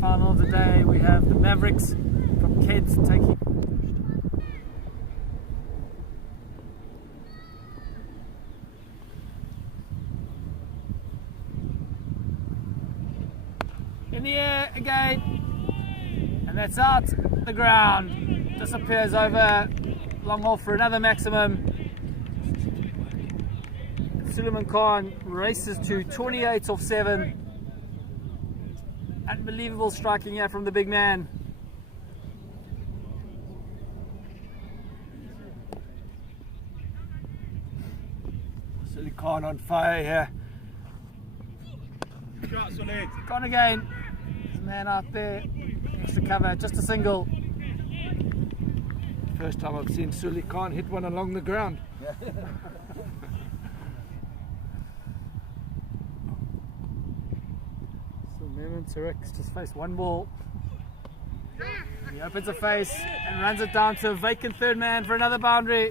final of the day. We have the Mavericks from Kent taking. In the air again, and that's out the ground. Disappears over long off for another maximum. Suleiman Khan races to 28 off 7. Unbelievable striking here from the big man. Suleiman Khan on fire here. Gone again. There's a man out there. Extra cover, just a single. First time I've seen Suleiman Khan hit one along the ground. So Merman Tarek's just faced one ball. He opens a face and runs it down to a vacant third man for another boundary.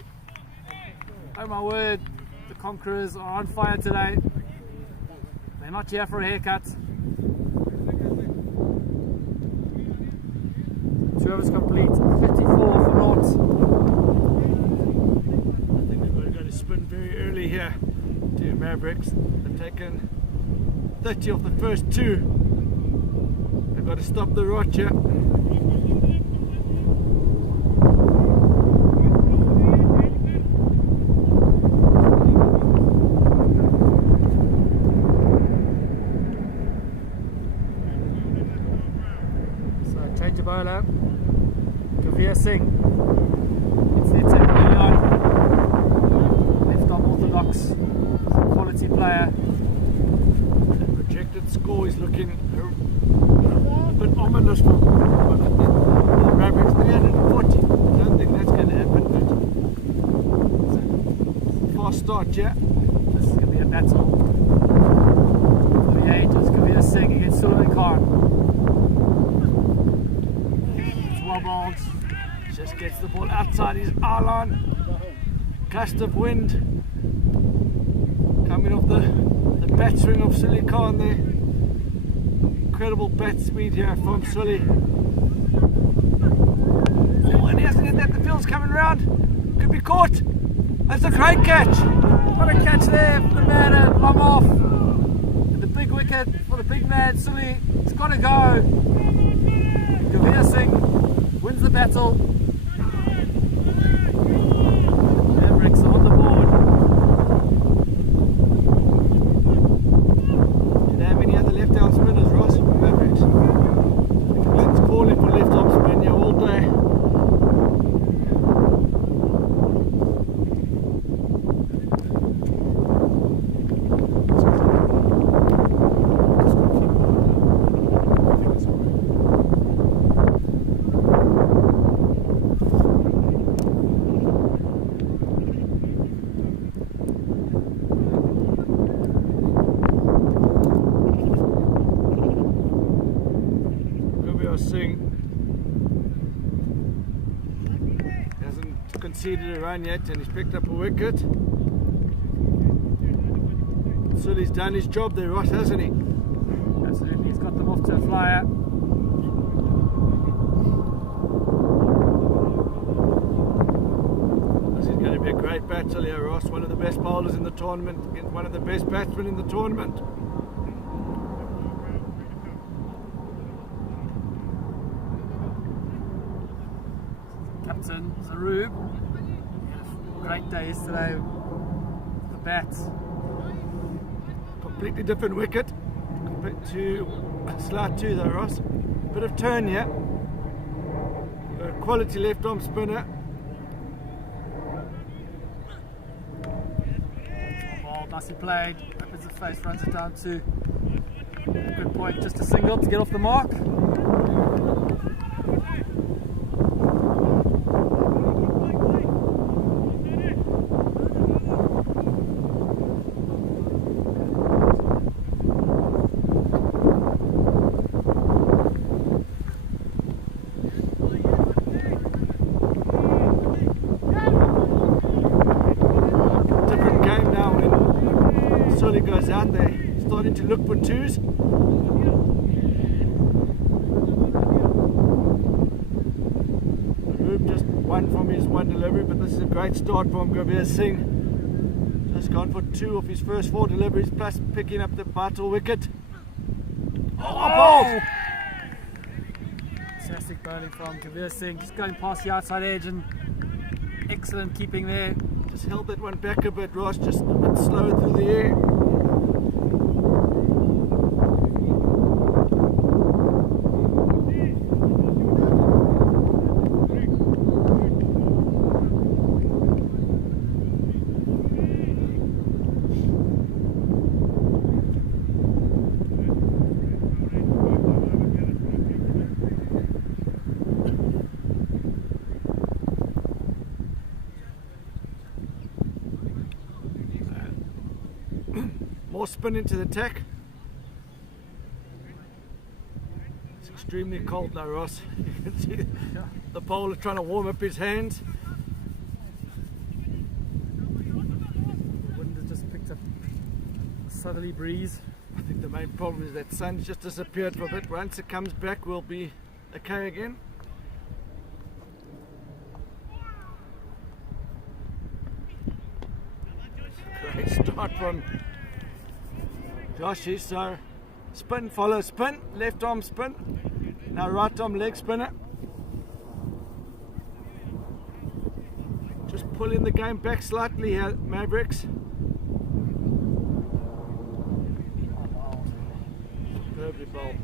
Oh my word, the Conquerors are on fire today. They're not here for a haircut. 2 overs complete, 54 for naught. I think they've got to go to spin very early here to Mavericks. They've taken 30 off the first 2. They've got to stop the rot here. So change the bowler. Kavir Singh. It's the attack early on. Left arm orthodox. He's a quality player. The projected score is looking a bit ominous for the Mavericks. 340. I don't think that's going to happen, but fast start, yeah. This is going to be a battle. 48 is Kavir Singh against Suleiman Khan. It's wobbled. Just gets the ball outside his eye-line. Gust of wind coming off the bat swing of Suleiman Khan there. Incredible bat speed here from Sully. Oh, and he hasn't hit that. The field's coming round. Could be caught. That's a great catch. What a catch there for the man long off. And the big wicket for the big man. Sully, it's got to go. Kavir Singh wins the battle. Mavericks on the board. Do they have any other left-arm spinners, Ross? Mavericks. Let's call it for left-arm spin here all day. Singh hasn't conceded a run yet and he's picked up a wicket. Sully's done his job there, Ross, hasn't he? Absolutely, he's got them off to a flyer. This is going to be a great battle here, Ross. One of the best bowlers in the tournament against one of the best batsmen in the tournament. Captain Zarub. Great days today. The bats. Completely different wicket compared to slot 2 though, Ross. Bit of turn here. Got a quality left arm spinner. Ball nicely played. Opens the face, runs it down to a good point. Just a single to get off the mark. Goes out there, starting to look for 2s. one from his one delivery, but this is a great start from Gravir Singh. Just gone for 2 of his first 4 deliveries, plus picking up the vital wicket. Oh! Fantastic bowling from Gravir Singh, just going past the outside edge and excellent keeping there. Just held that one back a bit, Ross, just a bit slower through the air. More spin into the attack. It's extremely cold now, Ross. You can see the bowler trying to warm up his hands. The wind has just picked up a southerly breeze. I think the main problem is that sun's just disappeared for a bit. Once it comes back, we'll be okay again. Great start from Joshi. So spin, follow spin, left arm spin, now right arm leg spinner. Just pulling the game back slightly here, Mavericks. Superbly bowled.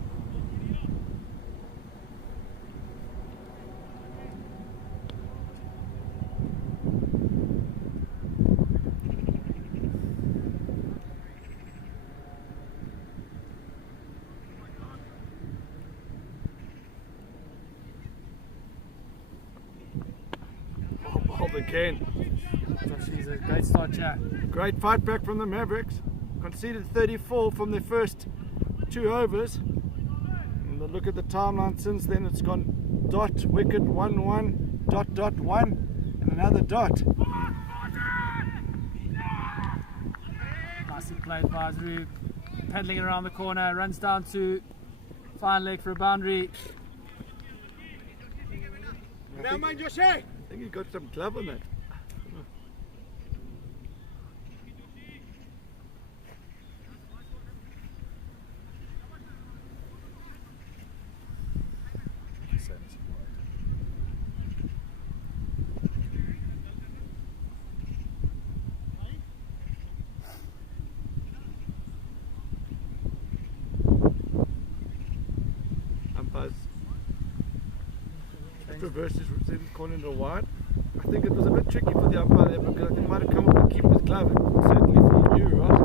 Again. She's a great start, chat. Great fight back from the Mavericks. Conceded 34 from their first 2 overs. And look at the timeline since then. It's gone dot, wicket, 1-1, dot, dot, 1, and another dot. Nicely played by Zuru. Peddling around the corner, runs down to fine leg for a boundary. I think he got some glove on it. Umpires reverses calling it a wide. I think it was a bit tricky for the umpire there because I think he might have come up and keep his glove. Certainly for you, Ross.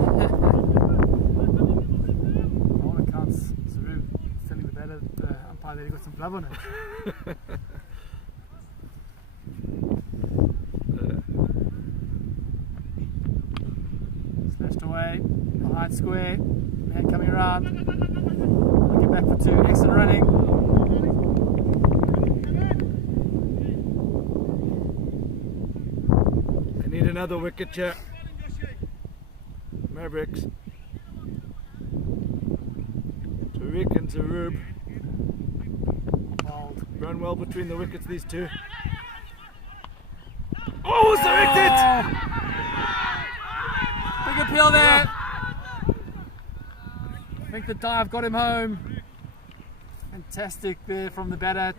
All accounts, Zuru feeling the better umpire that he got some glove on it. Slashed away, behind square, man coming around. Looking back for 2, excellent running. Need another wicket here. Mavericks. Tariq and Zarub. Run well between the wickets, these two. Oh, selected! Big appeal there. I think the dive got him home. Fantastic there from the batter.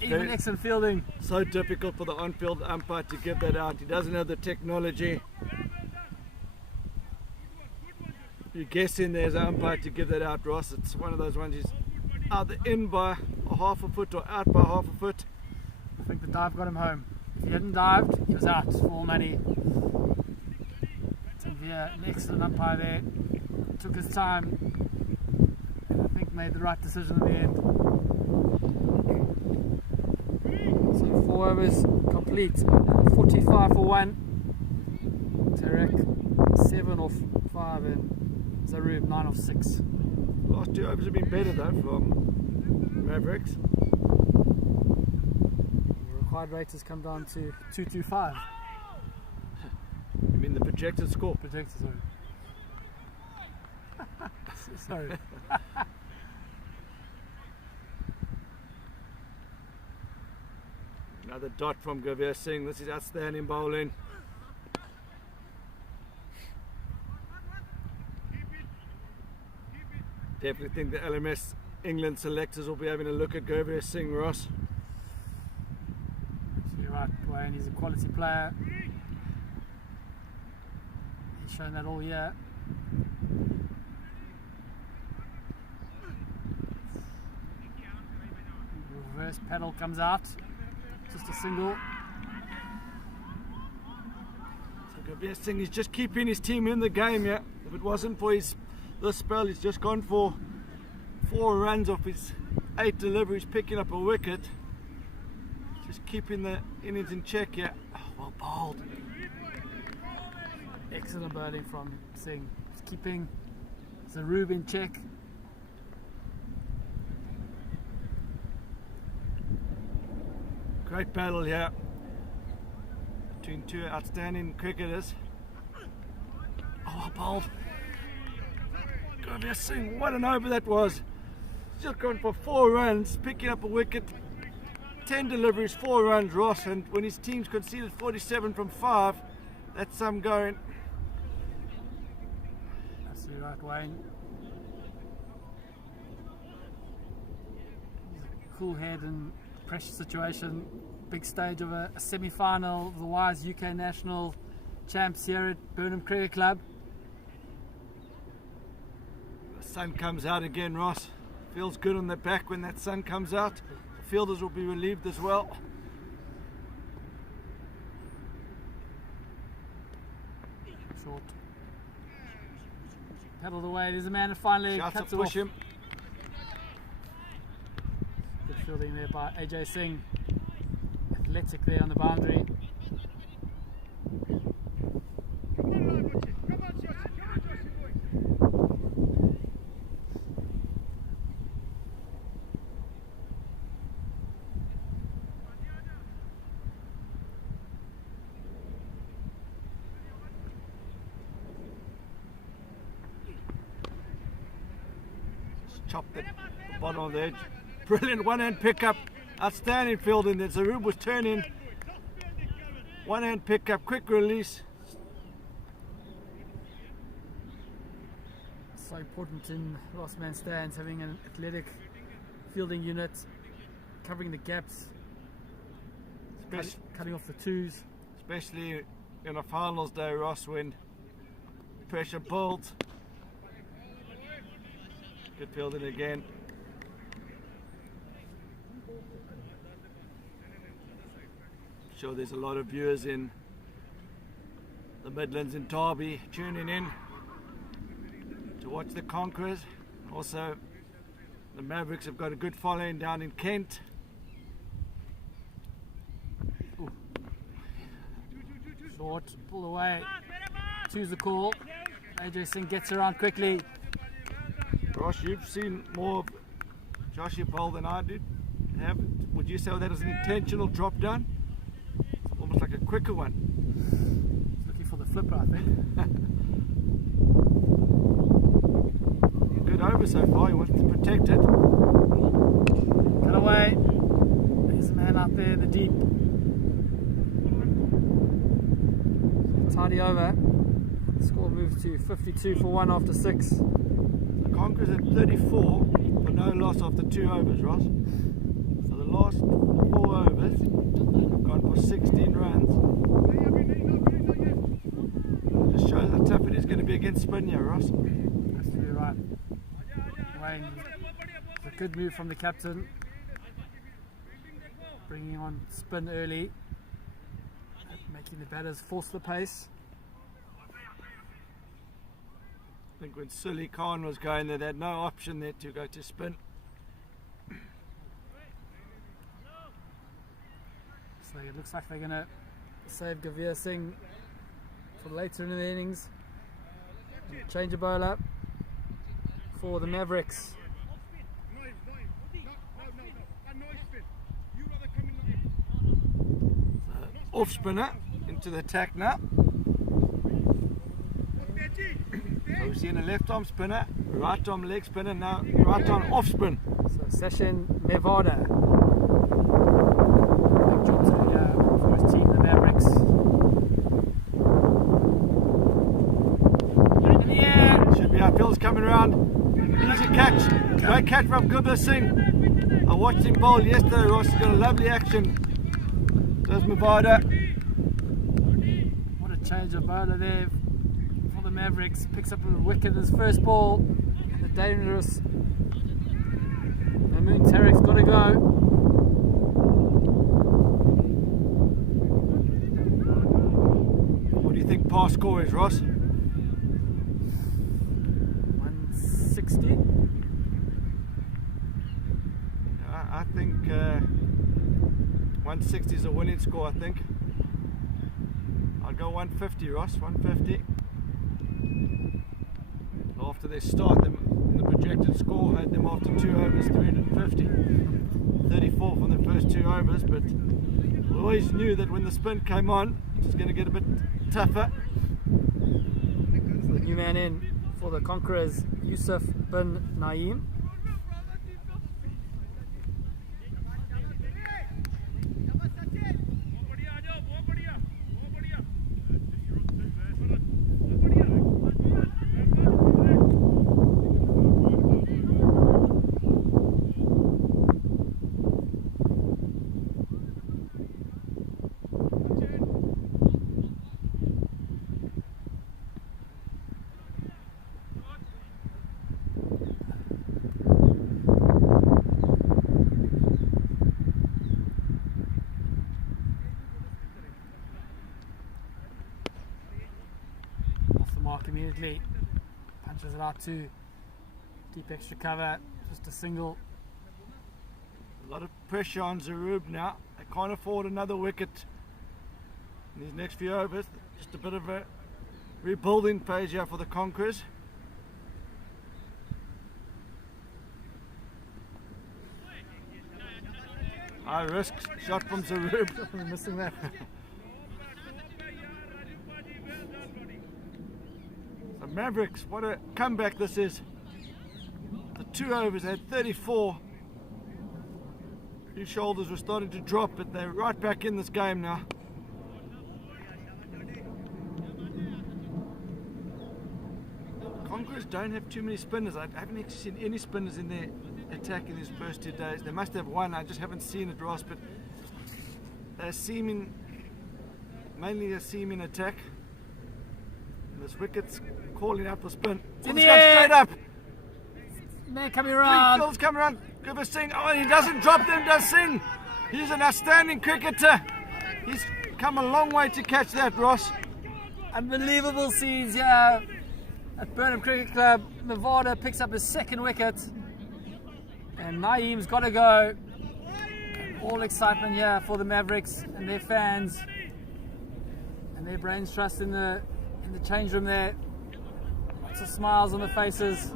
Even excellent fielding. So difficult for the on-field umpire to give that out. He doesn't have the technology. You're guessing there's an umpire to give that out, Ross. It's one of those ones he's either in by a half a foot or out by half a foot. I think the dive got him home. If he hadn't dived, he was out for all money. Yeah, an excellent umpire there. Took his time and I think made the right decision in the end. So 4 overs complete. 45 for 1. Tarek 7 off 5 and Zarub 9 off 6. Last 2 overs have been better though from Mavericks. The required rate has come down to 225. You mean the projected score? Projected, sorry. Sorry. Another dot from Gavir Singh. This is outstanding bowling. Definitely think the LMS England selectors will be having a look at Gavir Singh, Ross. You're right, Wayne. He's a quality player. He's shown that all year. Reverse pedal comes out. Just a single. So Gavir Singh is just keeping his team in the game, yeah. If it wasn't for this spell, he's just gone for 4 runs off his 8 deliveries, picking up a wicket. Just keeping the innings in check, yeah. Oh, well bowled. Excellent bowling from Singh. He's keeping Zarub in check. Great battle here between 2 outstanding cricketers. Oh, bowled. Gavir Singh, what an over that was. Just gone for 4 runs, picking up a wicket. 10 deliveries, 4 runs, Ross, and when his team's conceded 47 from 5, that's some going. Absolutely right, Wayne. Cool head and pressure situation. Big stage of a semi-final of the Wise UK National Champs here at Burnham Cricket Club. The sun comes out again, Ross. Feels good on the back when that sun comes out. The fielders will be relieved as well. Short. Paddled away. There's a man that finally Shouts cuts to it push off. him. Good fielding there by AJ Singh. Athletic there on the boundary. Chopped the bottom of the edge. Brilliant one-hand pickup. Outstanding fielding there. Zarub was turning. One-hand pickup, quick release. So important in last man stands, having an athletic fielding unit, covering the gaps, cutting off the twos. Especially in a finals day, Ross, when pressure builds. Good fielding again. Sure, there's a lot of viewers in the Midlands and Derby tuning in to watch the Conquerors. Also, the Mavericks have got a good following down in Kent. Ooh. Short, pull away. Choose the call. AJ Singh gets around quickly. Ross, you've seen more of Joshua Bowl than I did. Would you say that was an intentional drop down? It's almost like a quicker one. He's looking for the flipper, I think. Good over so far, he wants to protect it. Cut away. There's a man out there in the deep. Tidy over. Score moves to 52 for 1 after 6. The Conquerors at 34 for no loss after 2 overs, Ross. So the last 4 overs have gone for 16 runs. Just shows how tough it is going to be against spin here, Ross. Absolutely right. Wayne, a good move from the captain. Bringing on spin early. Making the batters force the pace. I think when Sully Khan was going there, they had no option there to go to spin. So it looks like they're going to save Gavir Singh for later in the innings. Change a bowler for the Mavericks. Off spinner into the attack now. So we're seeing a left arm spinner, right arm leg spinner, now right arm off spin. So Session Mevada. Big job to Mavericks. In the air. Should be our Phil's coming around. Easy catch. Great catch from Gurba Singh. I watched him bowl yesterday, Ross. He's got a lovely action. Does Mavada. What a change of bowler there for the Mavericks. Picks up a wicket in his first ball. The dangerous Moon Tarek's got to go. What do you think past score is, Ross? 160. I think 160 is a winning score, I think. I'll go 150, Ross, 150. After their start, the projected score had them after 2 overs, 350. 34 from the first 2 overs, but we always knew that when the spin came on, it was going to get a bit tougher. So the new man in for the Conquerors, Yusuf bin Naeem. Mark immediately punches it out to deep extra cover, just a single. A lot of pressure on Zarub now. They can't afford another wicket in these next few overs. Just a bit of a rebuilding phase here for the Conquerors. High risk shot from Zarub. We're missing that. The Mavericks, what a comeback this is. The 2 overs had 34. Few shoulders were starting to drop, but they're right back in this game now. Conquerors don't have too many spinners. I haven't actually seen any spinners in their attack in these first 2 days. They must have one, I just haven't seen it, Ross, but they're seeming, mainly a seaming attack. And this wicket's calling out for spin. It's in It's the gone air. straight up. Man coming Three around. kills coming around. Gurba Singh. Oh, he doesn't drop them, does Singh. He's an outstanding cricketer. He's come a long way to catch that, Ross. Unbelievable scenes here at Burnham Cricket Club. Nevada picks up his 2nd wicket. And Naeem's got to go. All excitement here for the Mavericks and their fans. And their brains trust in the change room there. Lots of smiles on the faces.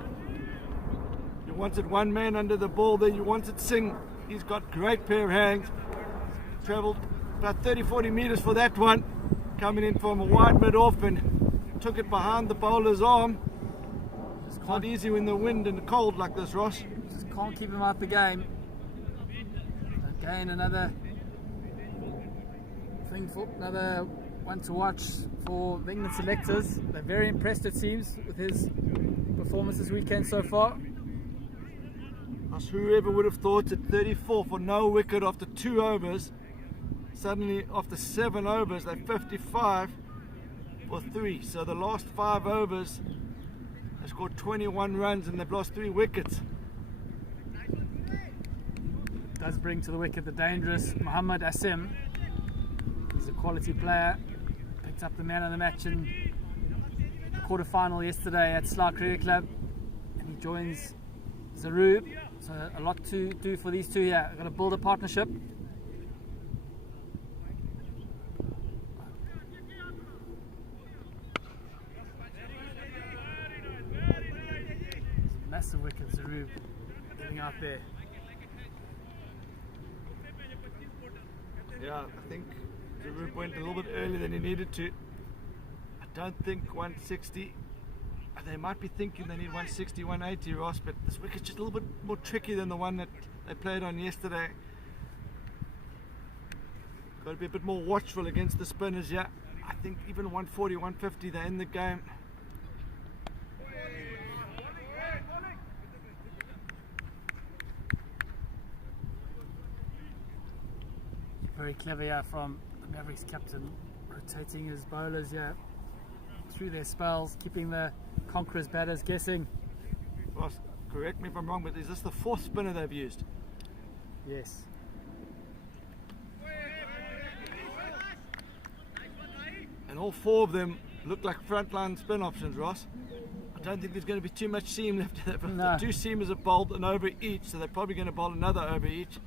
You wanted one man under the ball there. You wanted Singh. He's got great pair of hands. Travelled about 30-40 metres for that one. Coming in from a wide mid-off and took it behind the bowler's arm. It's not easy when the wind and the cold like this, Ross. Just can't keep him out the game. Again, another thing for another one to watch for the England selectors. They're very impressed, it seems, with his performance this weekend so far. Whoever would have thought at 34 for no wicket after 2 overs, suddenly after 7 overs they're 55 for 3. So the last 5 overs they scored 21 runs and they've lost 3 wickets. Does bring to the wicket the dangerous Muhammad Asim. He's a quality player. Picked up the man of the match in the quarter-final yesterday at Slough Cricket Club, and he joins Zarub. So a lot to do for these two here. They're going to build a partnership. Massive wicket, Zarub getting out there. Yeah, I think Zarub went a little bit earlier than he needed to. I don't think 160. They might be thinking they need 160, 180, Ross, but this wicket's just a little bit more tricky than the one that they played on yesterday. got to be a bit more watchful against the spinners. Yeah, I think even 140, 150, they're in the game. Very clever here from the Mavericks captain, rotating his bowlers here through their spells, keeping the Conquerors batters guessing. Ross, correct me if I'm wrong, but is this the 4th spinner they've used? Yes. And all 4 of them look like frontline spin options, Ross. I don't think there's going to be too much seam left. No. The 2 seamers have bowled an over each, so they're probably going to bowl another over each.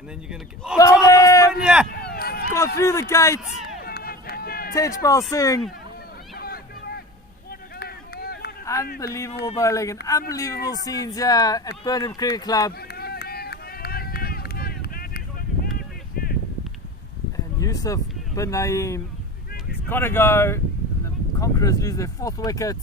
And then you're going to get... Oh, spin, yeah! It's gone through the gate! Tejpal Singh. Unbelievable bowling and unbelievable scenes here at Burnham Cricket Club. And Yusuf bin Naeem has got to go. And the Conquerors lose their 4th wicket.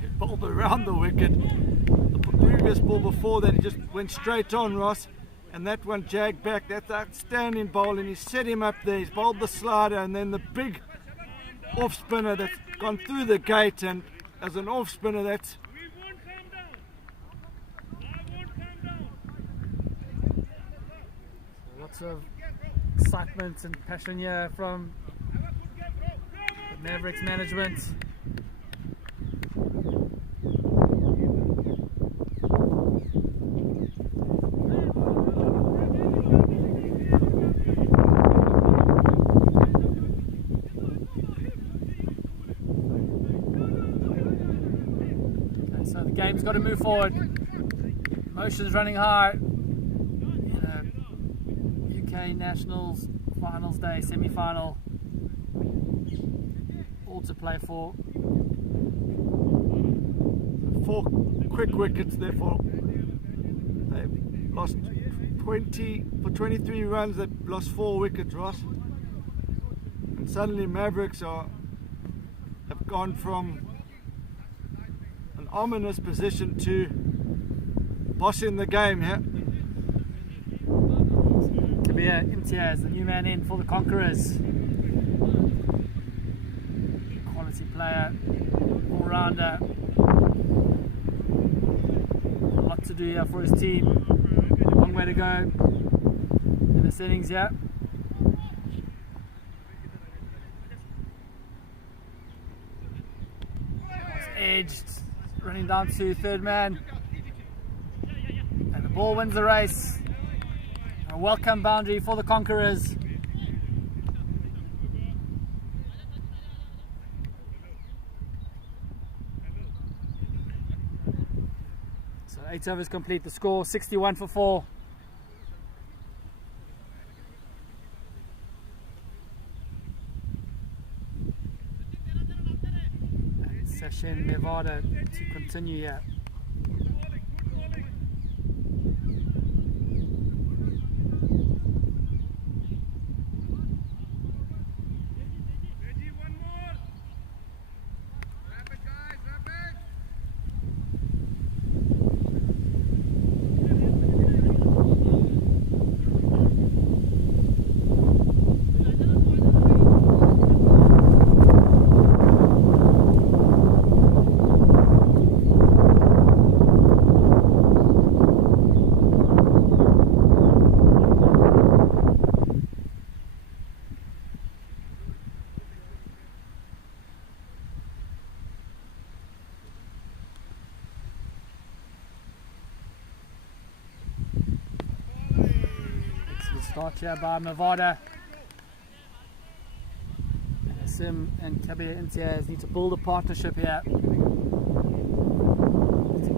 He bowled around the wicket. The previous ball before that, he just went straight on, Ross. And that one jagged back. That's outstanding bowling. He set him up there. He's bowled the slider and then the big off spinner that's gone through the gate. And as an off spinner, that's lots of excitement and passion here from the Mavericks management. So the game's got to move forward. Emotions running high. UK Nationals Finals Day, semi-final. All to play for. 4 quick wickets, therefore. They've lost 20 for 23 runs. They've lost 4 wickets, Ross. And suddenly Mavericks have gone from an ominous position to bossing the game here. Kabir Imtiaz, the new man in for the Conquerors. Quality player, all-rounder. A lot to do here for his team. Long way to go in the settings here. Edged, running down to 3rd man, and the ball wins the race. A welcome boundary for the Conquerors. So 8 overs complete, the score 61 for 4. Session Nevada to continue here. Start here by Mavada. Sim and Kabir Imtiaz need to build a partnership here to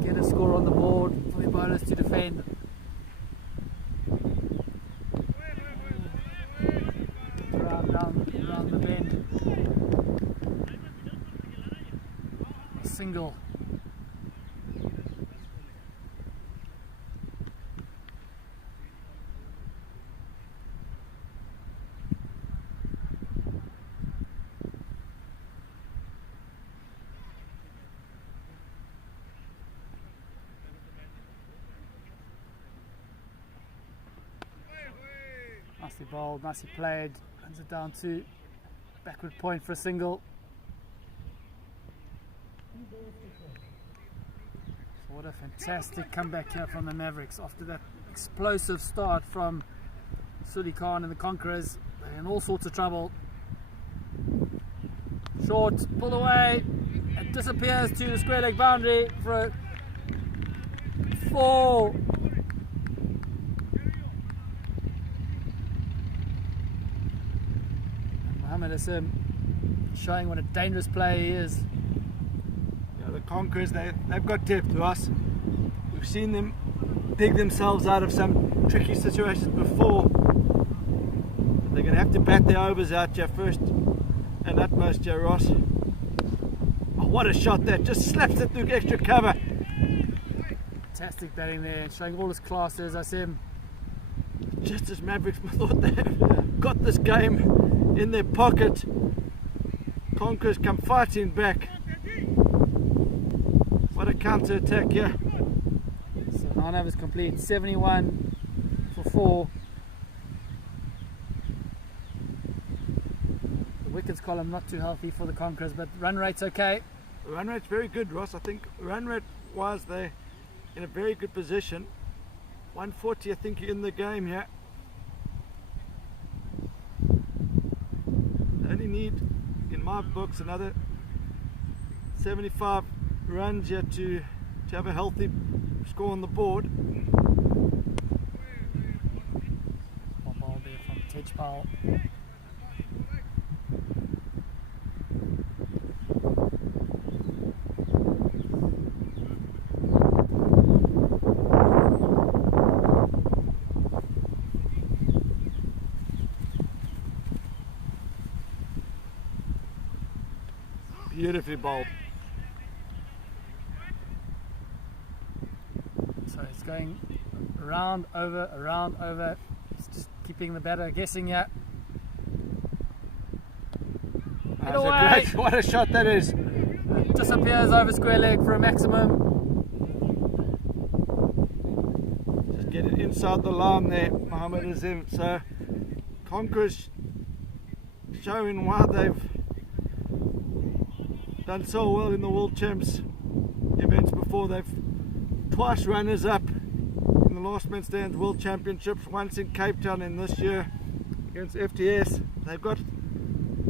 get a score on the board for the bowlers to defend. Around the bend. A single. Nicely bowled, nicely played. Runs it down to backward point for a single. So what a fantastic comeback here from the Mavericks after that explosive start from Suli Khan and the Conquerors. They're in all sorts of trouble. Short, pulled away, it disappears to the square leg boundary for a 4. Mohammed Hassim showing what a dangerous player he is. Yeah, the Conquerors, they've got depth to us. We've seen them dig themselves out of some tricky situations before. But they're going to have to bat their overs out here first and utmost here, Ross. Oh, what a shot that just slaps it through extra cover. Fantastic batting there, showing all his class as Hassim. Just as Mavericks thought they've got this game in their pocket, Conquerors come fighting back. What a counter-attack here. So 9 overs complete, 71 for 4. The wickets column not too healthy for the Conquerors, but run rate's okay. The run rate's very good, Ross. I think run rate wise they're in a very good position. 140, I think, in the game here. They only need, in my books, another 75 runs here to have a healthy score on the board. One ball there from Tejpal. Beautifully bowled. So it's going around, over. It's just keeping the batter guessing here. That's a great, what a shot that is. Disappears over square leg for a maximum. Just get it inside the line there, Mohammed Azim. So Conquerors showing why they've done so well in the World Champs events before. They've twice runners up in the Last Man Stands World Championships, once in Cape Town and this year against FTS. They've got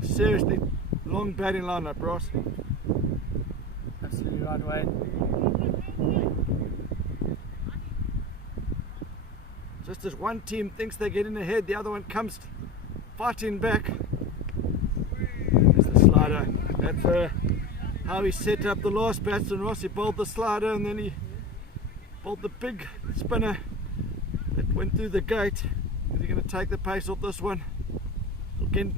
a seriously long batting lineup, Ross. Absolutely right, Wayne. Just as one team thinks they're getting ahead, the other one comes fighting back. There's the slider. That's how he set up the last batsman, Ross. He bowled the slider and then he bowled the big spinner that went through the gate. Is he going to take the pace off this one? Again,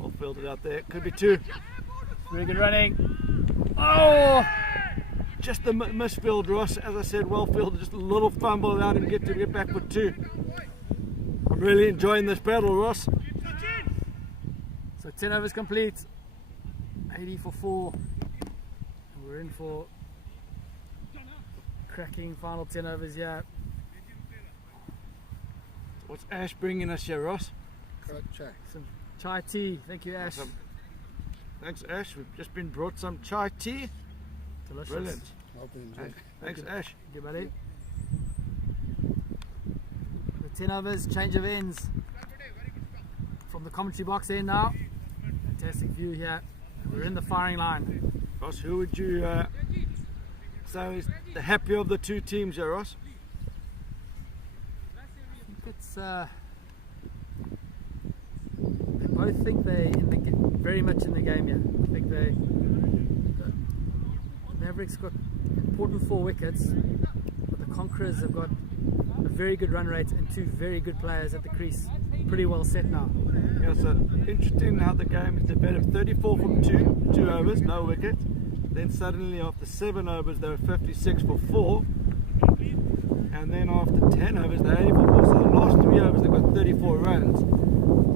all fielded out there. Could be 2. Very good running. Oh! Just the misfield, Ross. As I said, well fielded. Just a little fumble allowed him to get back for 2. I'm really enjoying this battle, Ross. So 10 overs complete, 80 for 4. And we're in for cracking final 10 overs here. What's Ash bringing us here, Ross? Some chai tea. Thank you, Ash. Awesome. Thanks, Ash. We've just been brought some chai tea. Delicious. Brilliant. Hey, thanks, Ash. Thank you, buddy. The 10 overs, change of ends. From the commentary box in now. Fantastic view here. We're in the firing line. Ross, who would you say is the happier of the 2 teams here, Ross? I think it's they both think they're very much in the game here. I think the Mavericks got important 4 wickets, but the Conquerors have got a very good run rate and 2 very good players at the crease. Pretty well set now. Yeah, so interesting how the game is developed. 34 from 2 overs, no wicket. Then suddenly after 7 overs they were 56 for 4. And then after 10 overs they're 80 for 4. So the last 3 overs they got 34 runs.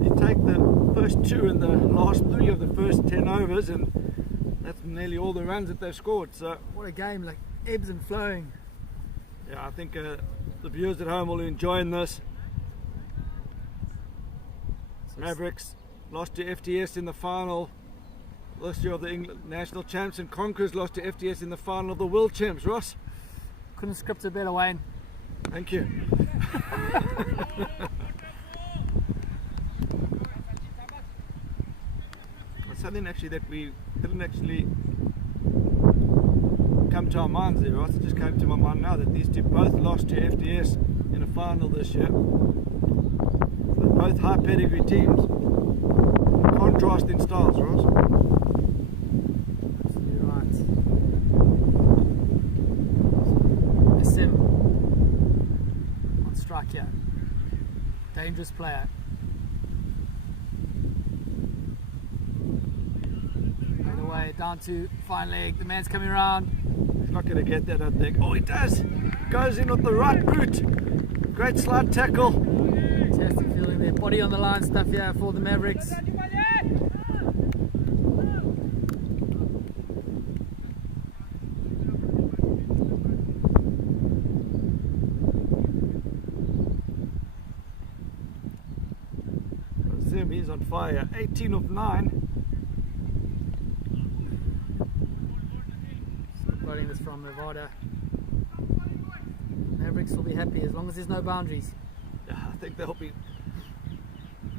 You take the first 2 and the last 3 of the first 10 overs and that's nearly all the runs that they've scored. So what a game, like ebbs and flowing. Yeah, I think the viewers at home will be enjoying this. Mavericks lost to FTS in the final this year of the England National Champs, and Conquerors lost to FTS in the final of the World Champs. Ross? Couldn't script it better, Wayne. Thank you. Something actually that we didn't actually come to our minds there, Ross. It just came to my mind now that these two both lost to FTS in a final this year. But both high pedigree teams. Contrasting styles, Ross. Absolutely right. A sim on strike here. Dangerous player. Away down to fine leg. The man's coming around. He's not going to get that, I think. Oh, he does. Goes in with the right boot. Great slide tackle. Fantastic feeling there. Body on the line stuff here for the Mavericks. Zim, he's on fire. 18 of 9. This from Nevada. Mavericks will be happy as long as there's no boundaries. Yeah, I think they'll be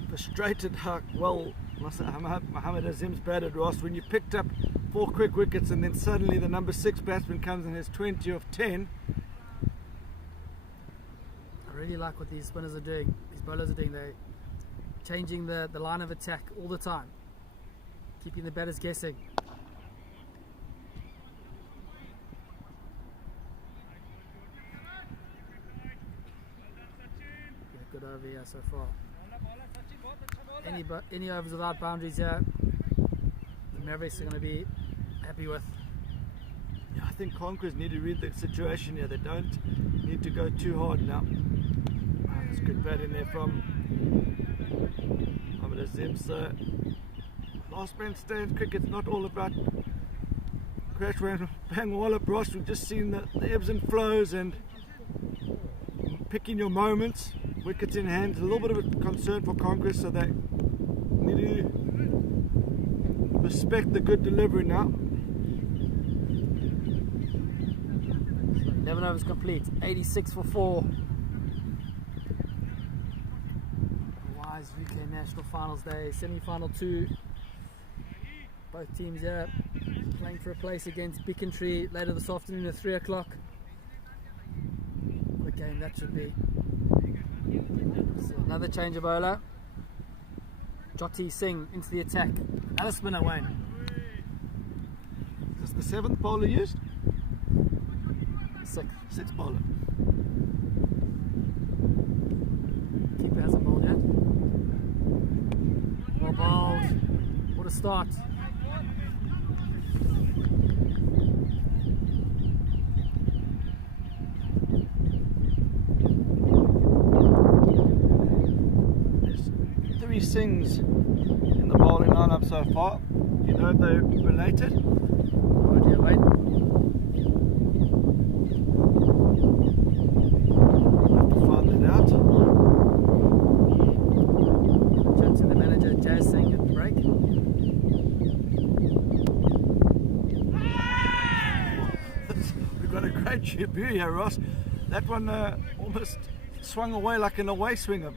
frustrated how well Mohamed Azim's batted, Ross. When you picked up 4 quick wickets and then suddenly the number 6 batsman comes and has 20 of 10. I really like what these spinners are doing, these bowlers are doing. They're changing the line of attack all the time, keeping the batters guessing. Good over here so far. Any overs without boundaries here, the Mavericks are going to be happy with. Yeah, I think Conquerors need to read the situation here. They don't need to go too hard now. Oh, that's good batting there from Mohamed Azim. So last man stands. Cricket's not all about crash, bang, wallop, Ross. We've just seen the ebbs and flows and picking your moments. Wickets in hand, a little bit of a concern for Conquerors, so they need to respect the good delivery now. 11 overs complete, 86 for 4. Wise UK National Finals Day, semi-final 2. Both teams here playing for a place against Beacon-Tree later this afternoon at 3 o'clock. What a game that should be. So another change of bowler. Jyoti Singh into the attack. Another spinner, Wayne. Is this the 7th bowler used? 6th bowler. Keeper hasn't bowled yet. Well bowled. What a start. Sings in the bowling lineup so far. You know they're related? No idea, Wayne. Have to find that out. Chat to the manager, Jazz Singh, at the break. We've got a great debut here, Ross. That one almost swung away like an away swinger.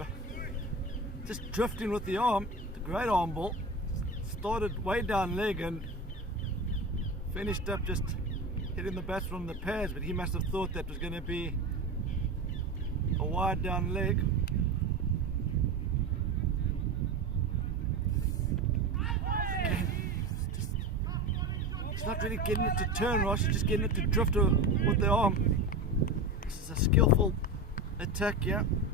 Just drifting with the arm, the great arm ball, started way down leg and finished up just hitting the batsman on the pads, but he must have thought that was going to be a wide down leg. Again, he's not really getting it to turn, Ross, he's just getting it to drift with the arm. This is a skillful attack here. Yeah?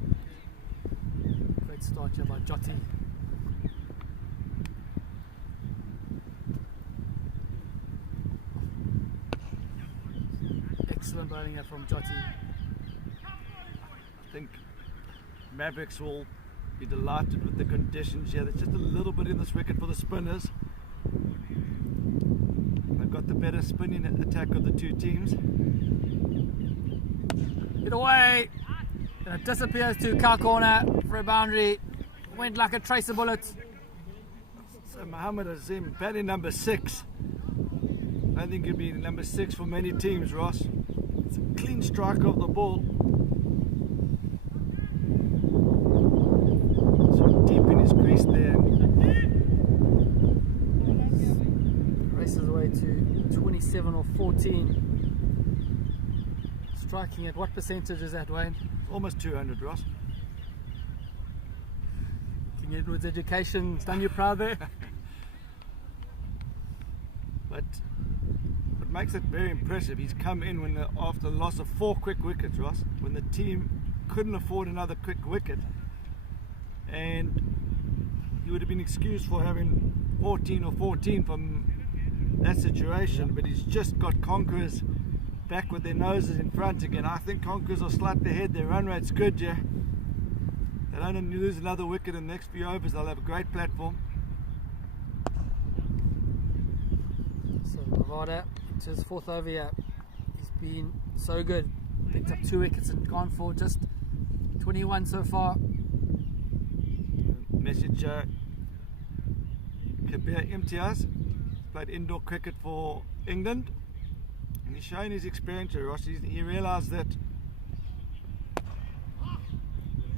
Start here by Jyoti. Excellent bowling here from Jyoti. I think Mavericks will be delighted with the conditions here. There's just a little bit in this wicket for the spinners. They've got the better spinning attack of the two teams. Get away! And it disappears to cow corner for a boundary. went like a tracer bullet. So Mohammed Azim, batting number 6. I think he'll be number 6 for many teams, Ross. It's a clean strike of the ball. So deep in his crease there. Races away to 27 or 14. Striking at what percentage is that, Wayne? Almost 200, Ross. King Edward's education's done you proud there. But what makes it very impressive, he's come in when after the loss of 4 quick wickets, Ross, when the team couldn't afford another quick wicket, and he would have been excused for having 14 or 14 from that situation, but he's just got Conquerors back with their noses in front again. I think Conquerors are slightly ahead. Their run rate's good, yeah. They don't only lose another wicket in the next few overs, they'll have a great platform. So Nevada to his 4th over here. He's been so good. Picked up 2 wickets and gone for just 21 so far. Message Kabir Imtiaz, played indoor cricket for England, and he's showing his experience here, Ross. He realised that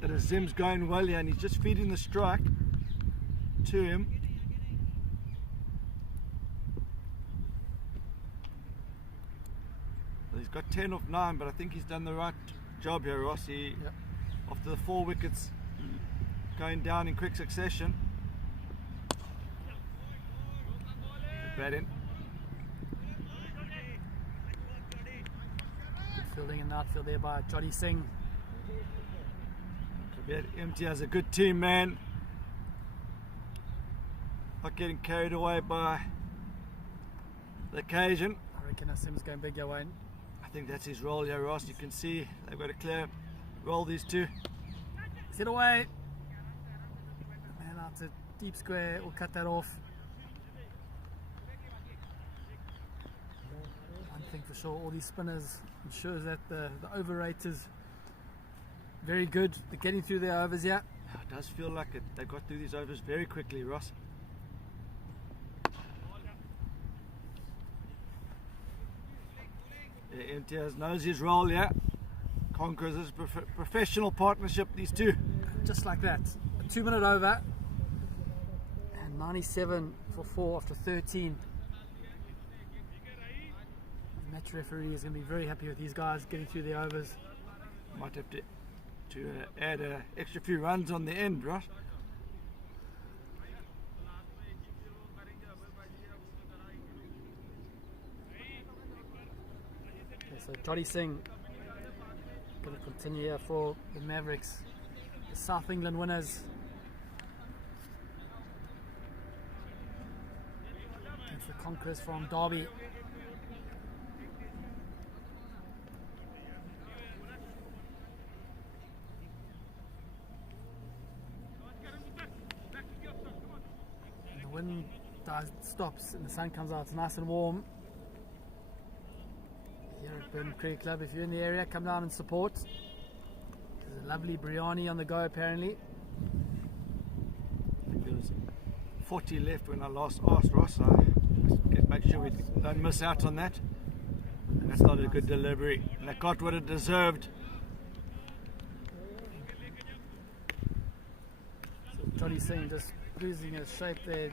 Azim's going well here, and he's just feeding the strike to him. Well, he's got 10 off 9, but I think he's done the right job here, Ross. After the 4 wickets going down in quick succession. Good batting. Good fielding in the outfield there by Jody Singh. MT has a good team, man. Not getting carried away by the occasion. I reckon Asim's going big here, Wayne. I think that's his role here, Ross. You can see they've got a clear role, these two. Sit away. Man out to deep square. We'll cut that off. One thing for sure, all these spinners ensures that the over rate is very good. They're getting through their overs, yeah. It does feel like it. They got through these overs very quickly, Ross. Yeah, MTS knows his role, yeah. Conquerors is a professional partnership, these two. Just like that. A 2-minute over. And 97 for 4 after 13. The match referee is going to be very happy with these guys getting through their overs. Might have to add an extra few runs on the end, right? Okay, so Jody Singh going to continue here for the Mavericks, the South England winners. Against the Conquerors from Derby. Wind stops and the sun comes out, it's nice and warm here at Burton Cricket Club. If you're in the area, come down and support. There's a lovely biryani on the go apparently. I think there was 40 left when I last asked Ross, so make sure we don't miss out on that. And that's not a good delivery, and they got what it deserved. So Johnny Singh just losing his shape there.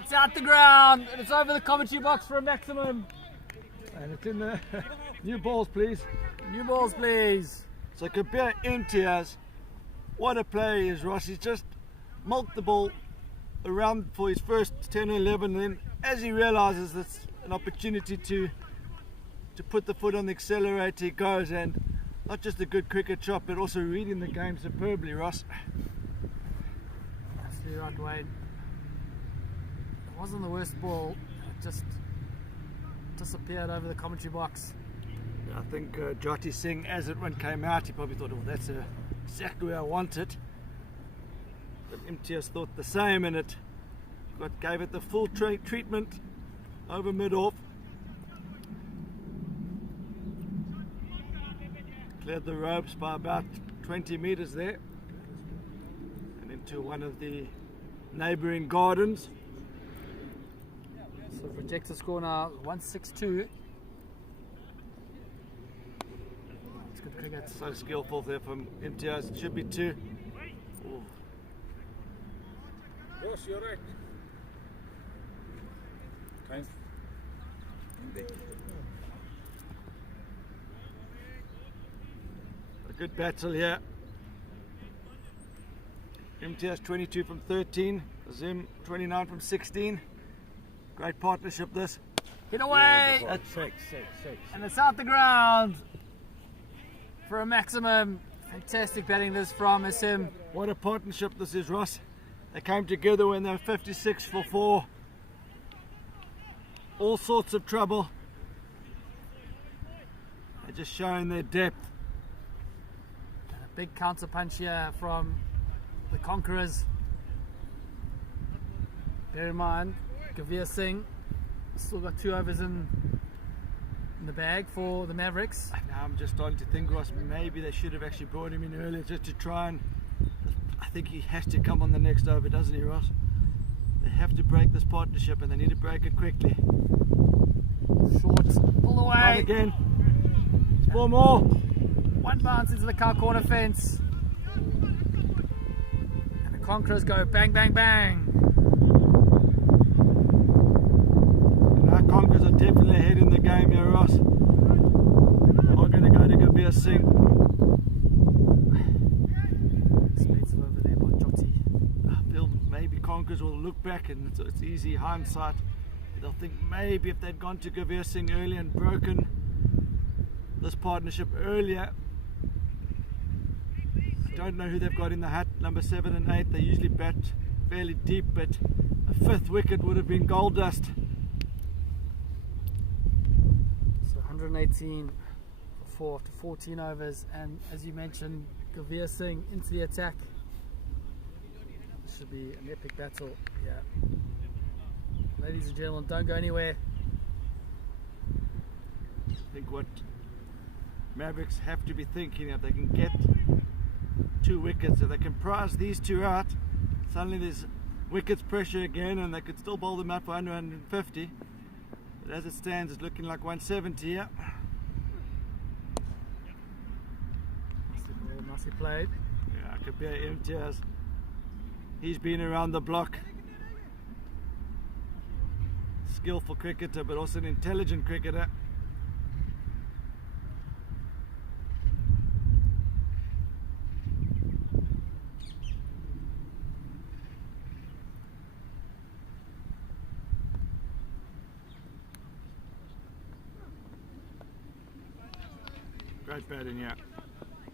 It's out the ground and it's over the commentary box for a maximum. And it's in the new balls, please. New balls, please. So Kabir Imtiaz, what a player he is, Ross. He's just milked the ball around for his first 10 or 11, and then as he realises that's an opportunity to put the foot on the accelerator, he goes, and not just a good cricket shot, but also reading the game superbly, Ross. Absolutely right, Wade. It wasn't the worst ball, it just disappeared over the commentary box. I think Jyoti Singh, as it one came out, he probably thought, oh, that's exactly where I want it. But MTS thought the same, and it gave it the full treatment over mid-off. Cleared the ropes by about 20 meters there, and into one of the neighboring gardens. So projected score now 162. It's good cricket. So skillful there from MTS. It should be 2. Oh. Ross, you're right. Thanks. A good battle here. MTS 22 from 13, Zim 29 from 16. Great partnership this. Hit away! That's 6. And it's out the ground for a maximum. Fantastic batting this from Sim. What a partnership this is, Ross. They came together when they were 56 for 4. All sorts of trouble. They're just showing their depth. A big counter punch here from the Conquerors. Bear in mind, Gavir Singh still got 2 overs in the bag for the Mavericks. Now I'm just starting to think, Ross, maybe they should have actually brought him in earlier just to try and... I think he has to come on the next over, doesn't he, Ross? They have to break this partnership, and they need to break it quickly. Short, pull away. Right again. 4 more. 1 bounce into the cow corner fence. And the Conquerors go bang, bang, bang. Our Conquerors are definitely ahead in the game here, Ross. I'm going to go to Gavir Singh. Expensive over there by Jyoti. I feel maybe Conquerors will look back, and it's easy hindsight. They'll think maybe if they'd gone to Gavir Singh earlier and broken this partnership earlier. Don't know who they've got in the hat, number 7 and 8. They usually bat fairly deep, but a 5th wicket would have been gold dust. So 118 for 4 after 14 overs, and as you mentioned, Gavir Singh into the attack. This should be an epic battle. Yeah. Ladies and gentlemen, don't go anywhere. I think what Mavericks have to be thinking, if they can get 2 wickets, if they can prize these 2 out, suddenly there's wickets pressure again, and they could still bowl them out for under 150. But as it stands, it's looking like 170 here. Nicely played. Yeah, compare MTS. He's been around the block. Skillful cricketer, but also an intelligent cricketer. Great batting, yeah.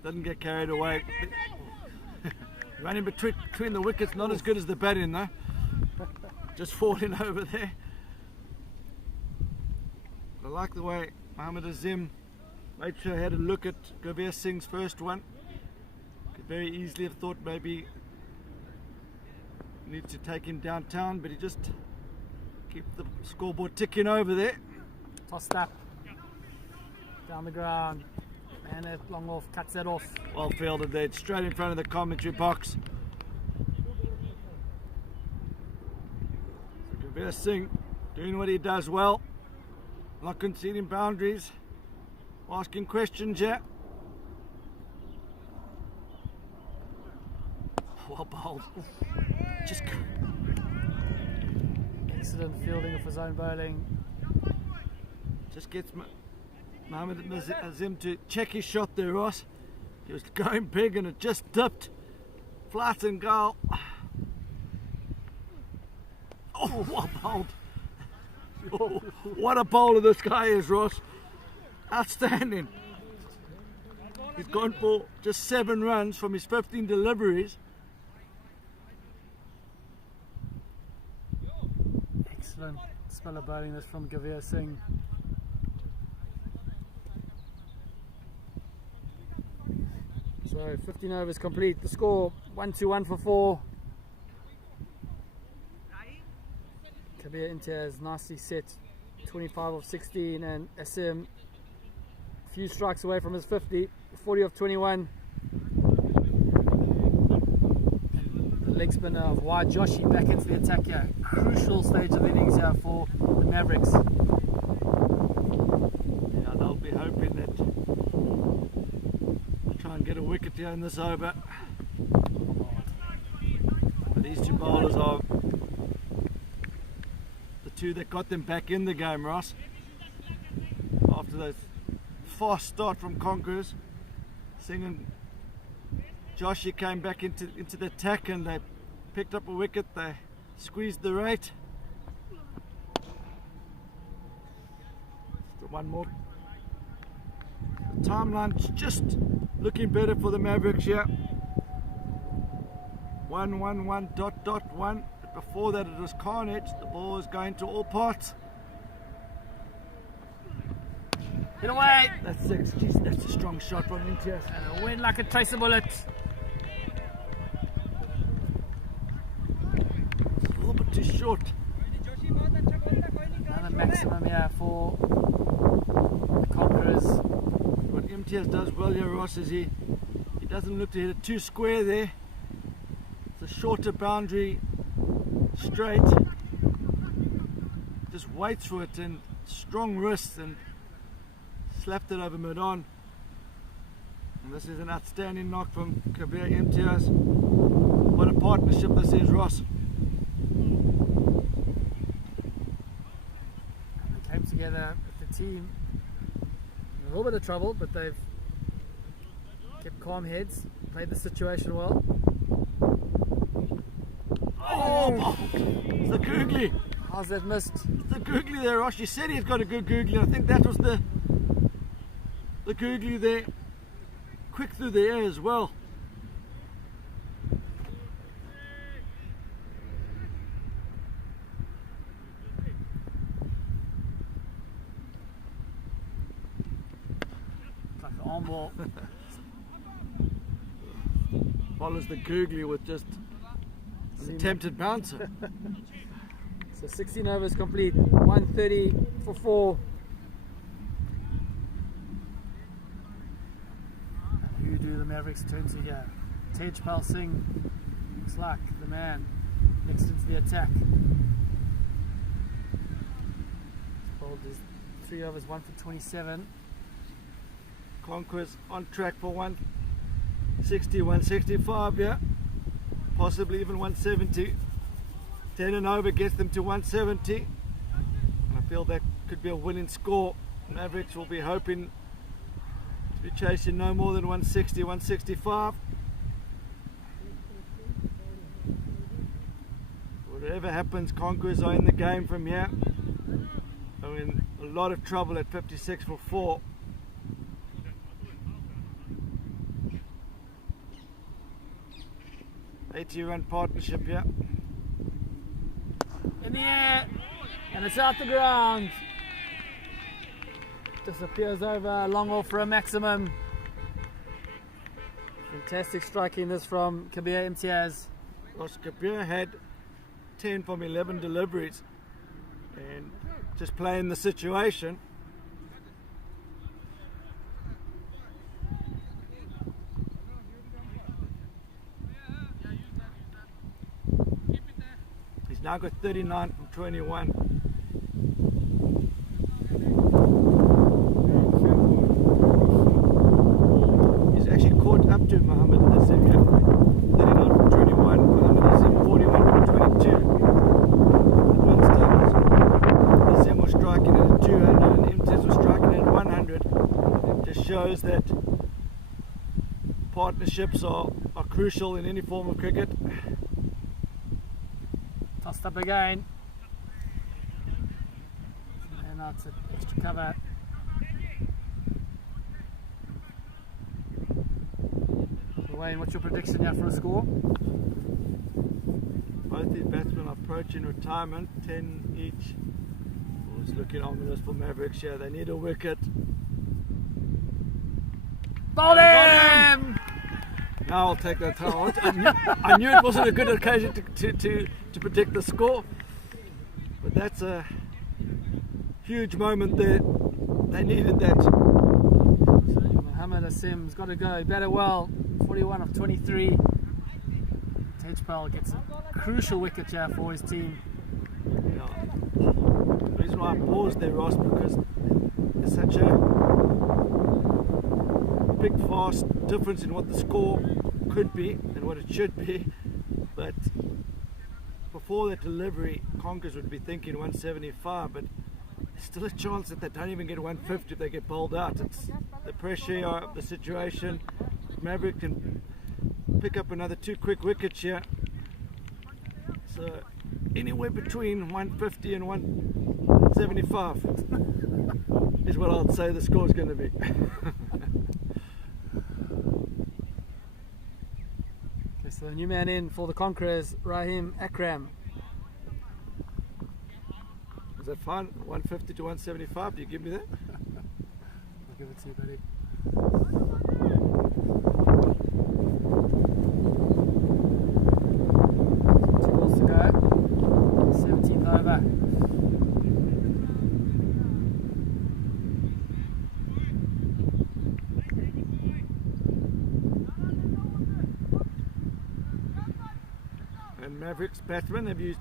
Doesn't get carried away. Running between the wickets, not as good as the batting though. Just falling over there. I like the way Mohammad Azim made sure he had a look at Gavir Singh's first one. Could very easily have thought maybe need to take him downtown, but he just kept the scoreboard ticking over there. Tossed up. Down the ground. And it long off, cuts that off. Well fielded there, straight in front of the commentary box. So Gavir Singh doing what he does well. Not conceding boundaries. Asking questions here. Well bowled. Just Excellent fielding of his own bowling. just gets Mohammad Azim to check his shot there, Ross. He was going big and it just dipped. Flat and goal. Oh, well bowled. Oh, what a bowler this guy is, Ross. Outstanding. He's gone for just 7 runs from his 15 deliveries. Excellent spell of bowling this from Gavir Singh. So 15 overs complete. The score 1-1 for 4. Kabir Imtiaz nicely set, 25 of 16, and SM a few strikes away from his 50, 40 of 21. And the leg spinner of Wide Joshi back into the attack here. Crucial stage of the innings here for the Mavericks. Yeah, they'll be hoping that they'll try and get a wicket here in this over. But these two bowlers are the two that got them back in the game, Ross. After that fast start from Conquerors, Singh and Joshi came back into the attack and they picked up a wicket. They squeezed the rate. Just one more. The timeline's just looking better for the Mavericks here. 1-1-1.1. Before that it was carnage. The ball was going to all parts. Get away! That's 6. Jeez, that's a strong shot from Imtiaz. And it went like a tracer bullet. It's a little bit too short. Another maximum here for the Conquerors. What Imtiaz does well here, Ross, is he doesn't look to hit it too square there. It's a shorter boundary straight. Just waits for it and strong wrists and slapped it over mid-on. And this is an outstanding knock from Kabir Imtiaz. What a partnership this is, Ross. They came together with the team in a little bit of trouble, but they've kept calm heads, played the situation well. Oh, it's the googly. How's that missed? It's the googly there, Ross. You said he's got a good googly. I think that was the googly there. Quick through the air as well. Like an arm ball. Follows the googly with just an attempted bouncer. So 16 overs complete, 130 for 4. And who do the Mavericks turn to here? Tejpal Singh looks like the man next into the attack. He's bowled his 3 overs, 1 for 27. Conquerors on track for 160, 165, yeah. Possibly even 170. 10 and over gets them to 170. And I feel that could be a winning score. Mavericks will be hoping to be chasing no more than 160, 165. Whatever happens, Conquerors are in the game from here. They're in a lot of trouble at 56 for 4. Run partnership here. In the air, and it's out the ground. Disappears over, long off for a maximum. Fantastic striking this from Kabir Imtiaz. Ross Kabir had 10 from 11 deliveries and just playing the situation. He's now got 39 from 21. He's actually caught up to Mohammed Nazim here. 39 from 21. Mohammed Nazim 41 from 22. At one stage, Nazim was striking at 200 and Imtiaz was striking at 100. Just shows that partnerships are crucial in any form of cricket. Tossed up again. And now it's an extra cover. So Wayne, what's your prediction here for a score? Both these batsmen are approaching retirement, 10 each. Oh, it's looking ominous for Mavericks here. They need a wicket. Bowled him! Now I'll take that towel. I knew it wasn't a good occasion to predict the score, but that's a huge moment there. They needed that. Mohammed Asim's got to go. He batted well. 41 of 23. Tejpal gets a crucial wicket here for his team. Yeah. The reason why I paused there, Ross, because there's such a big, fast difference in what the score could be and what it should be. But before that delivery, Conquerors would be thinking 175, but there's still a chance that they don't even get 150 if they get bowled out. It's the pressure of the situation. Mavericks can pick up another 2 quick wickets here. So anywhere between 150 and 175 is what I'd say the score is going to be. Okay, so the new man in for the Conquerors, Rahim Akram. Is that fine? 150 to 175? Do you give me that? I'll give it to you, buddy. 2 balls to go. 17th over. And Mavericks batsmen, have you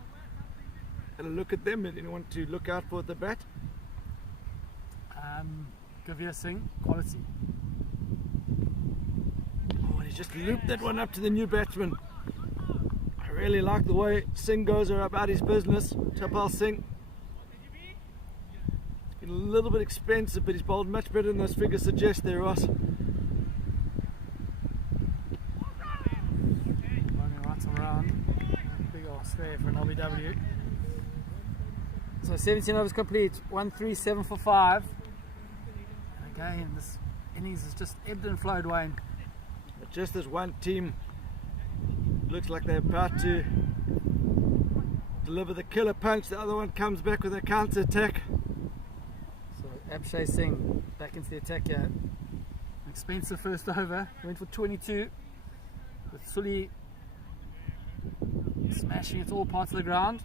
had a look at them? Anyone to look out for at the bat? Gavir Singh, quality. Oh, and he's just looped that one up to the new batsman. I really like the way Singh goes about his business. Tejpal Singh. It's been a little bit expensive, but he's bowled much better than those figures suggest there, Ross. Running right around. Big ass there for an LBW. So 17 overs complete, 137 for 5. And again, this innings has just ebbed and flowed, Wayne. But just as one team looks like they're about to deliver the killer punch, the other one comes back with a counter-attack. So Abhay Singh back into the attack here. Expensive first over, went for 22. With Sully smashing it all parts of the ground.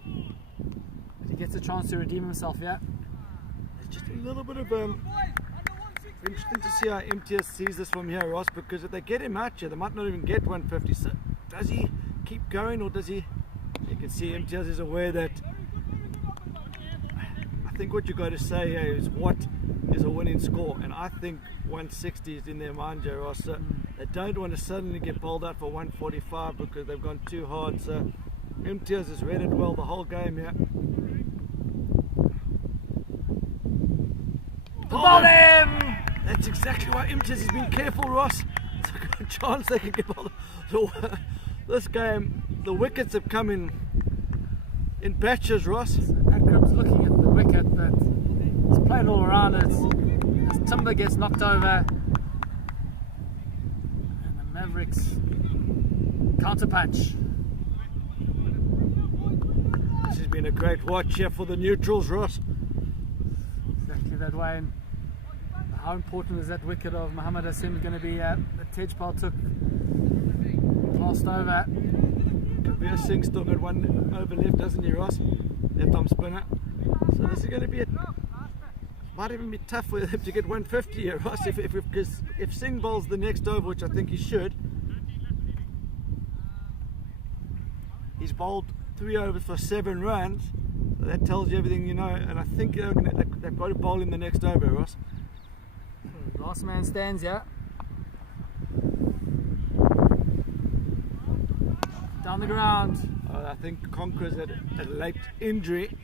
But he gets a chance to redeem himself here. There's just a little bit of interesting to see how MTS sees this from here, Ross, because if they get him out here, they might not even get 150. So does he keep going, or does he? You can see MTS is aware that. I think what you got to say here is what is a winning score, and I think 160 is in their mind, Joe Ross. So they don't want to suddenly get bowled out for 145 because they've gone too hard. So MTS has read it well the whole game here. Bowled him! That's exactly why MTS has been careful, Ross. It's a good chance they can get bowled. So, this game, the wickets have come in batches, Ross. Akram's looking at the wicket, but he's played all around it. As Timber gets knocked over, and the Mavericks counter punch. This has been a great watch here for the neutrals, Ross. Exactly that way. And how important is that wicket of Mohammed Asim going to be that Tejpal took last over? Kabir Singh's still got one over left, doesn't he, Ross? Left arm spinner. So this is going to be might even be tough for him to get 150 here, Ross. Because if Singh bowls the next over, which I think he should, he's bowled 3 overs for 7 runs. So that tells you everything you know. And I think they've got to bowl him the next over, Ross. Last man stands, yeah. Down the ground. I think Conquerors had a late injury.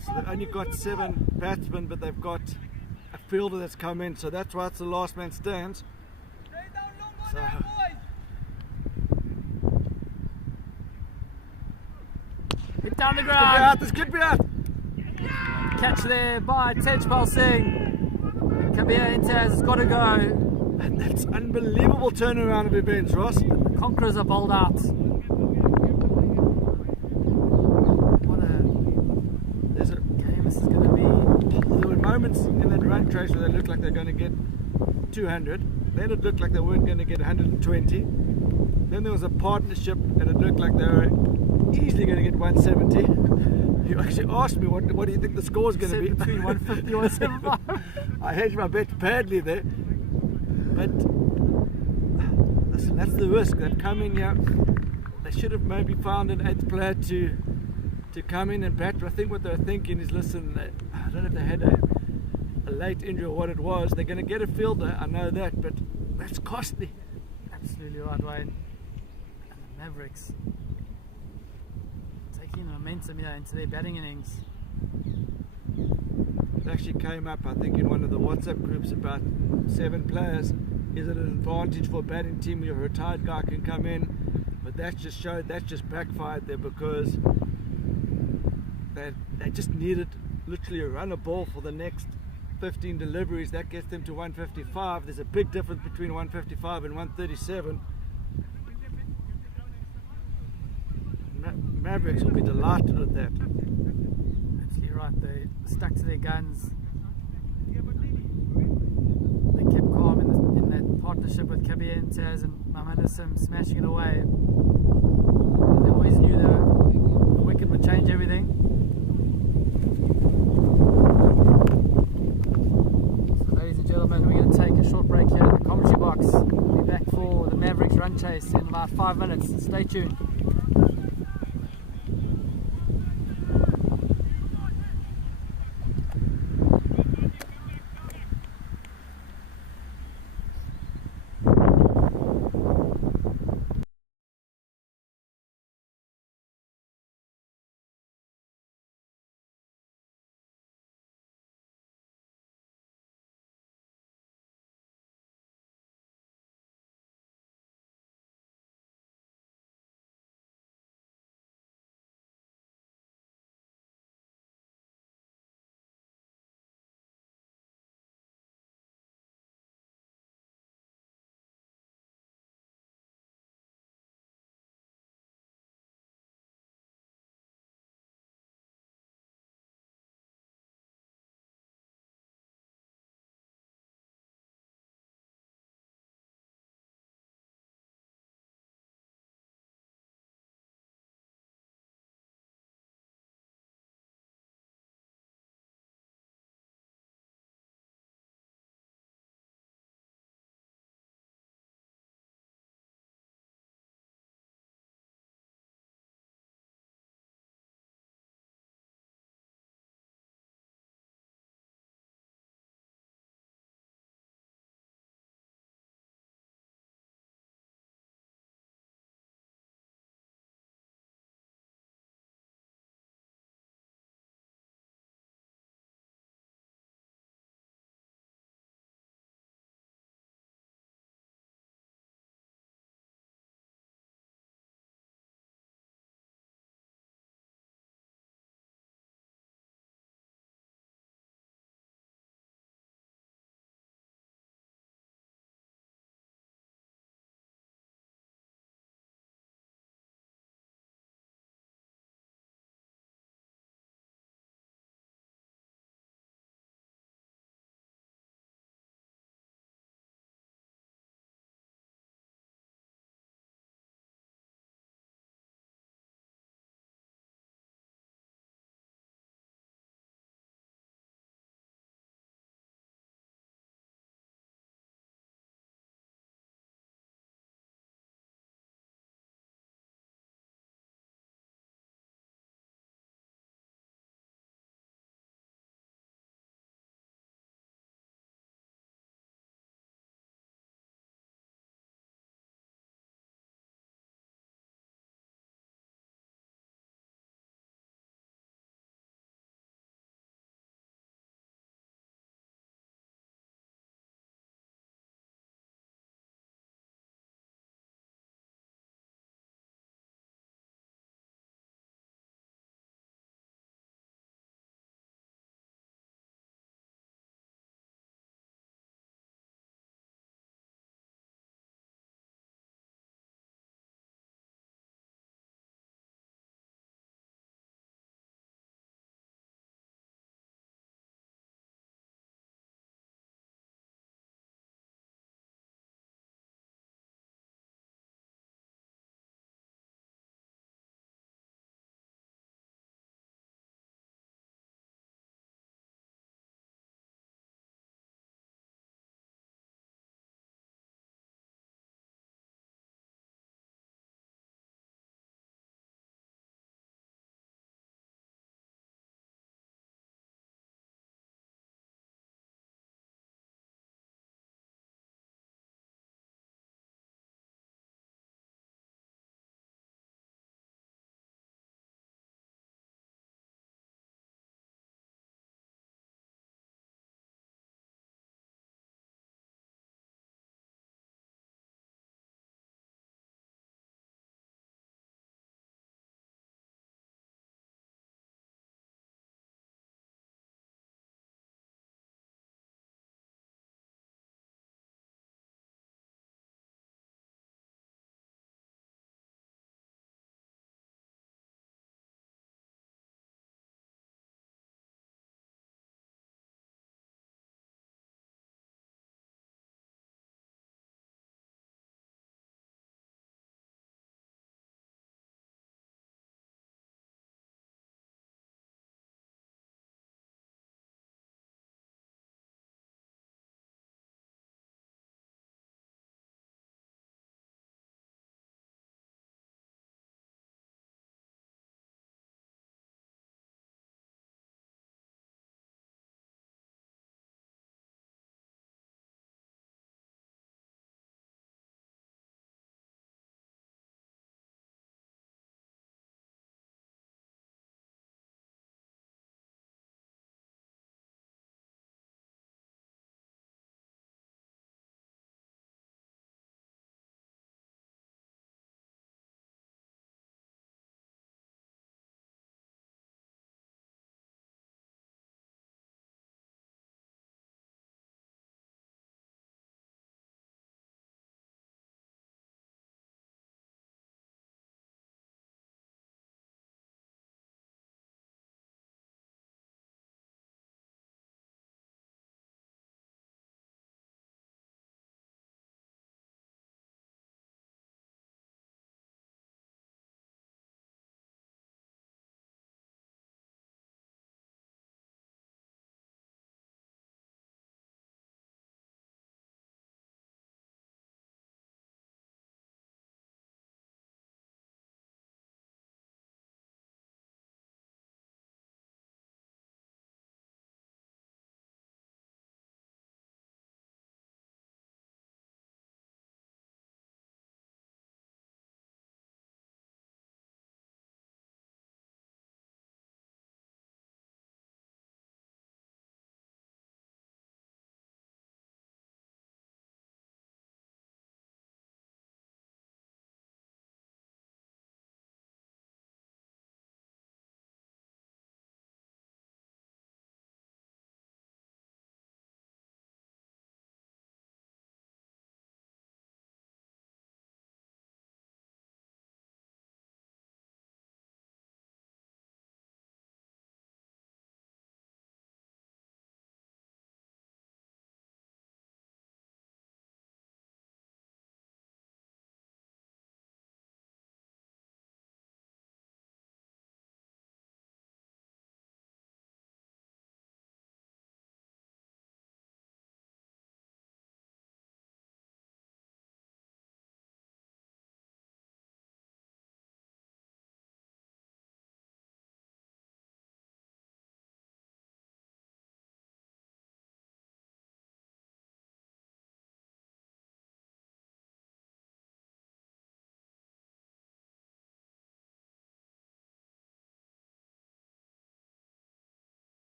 So they've only got 7 batsmen, but they've got a fielder that's come in. So that's why it's the last man stands. So, hit down the ground. This could be out. Catch there by Tejpal Singh. Kabir Intaz has got to go. And that's unbelievable turnaround of events, Ross. The Conquerors are bowled out. What a game this is going to be. There were moments in that run trace where they looked like they're going to get 200. then it looked like they weren't going to get 120. Then there was a partnership and it looked like they were easily going to get 170. You actually asked me what do you think the score is going to be? Between 150 and 175. I hedged my bet badly there. But listen, that's the risk. They've come in here. They should have maybe found an 8th player to come in and bat. But I think what they're thinking is, listen, I don't know if they had a late injury or what it was. They're going to get a fielder, I know that, but that's costly. Absolutely right, Wayne. And the Mavericks taking momentum here into their batting innings. It actually came up, I think, in one of the WhatsApp groups about 7 players. Is it an advantage for a batting team where a retired guy can come in? But that just backfired there, because they just needed literally a run a ball for the next 15 deliveries. That gets them to 155. There's a big difference between 155 and 137. Mavericks will be delighted with that. Absolutely right. They stuck to their guns. They kept calm in that partnership with Kabir and Taz and Mohamed Sim smashing it away. They always knew the wicket would change everything. So ladies and gentlemen, we're going to take a short break here in the commentary box. We'll be back for the Mavericks run chase in about 5 minutes. Stay tuned.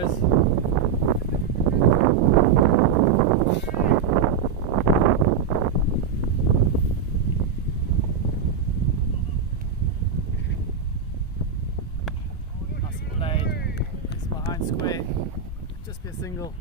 Conquerors. Nice play. It's behind square. Just be a single.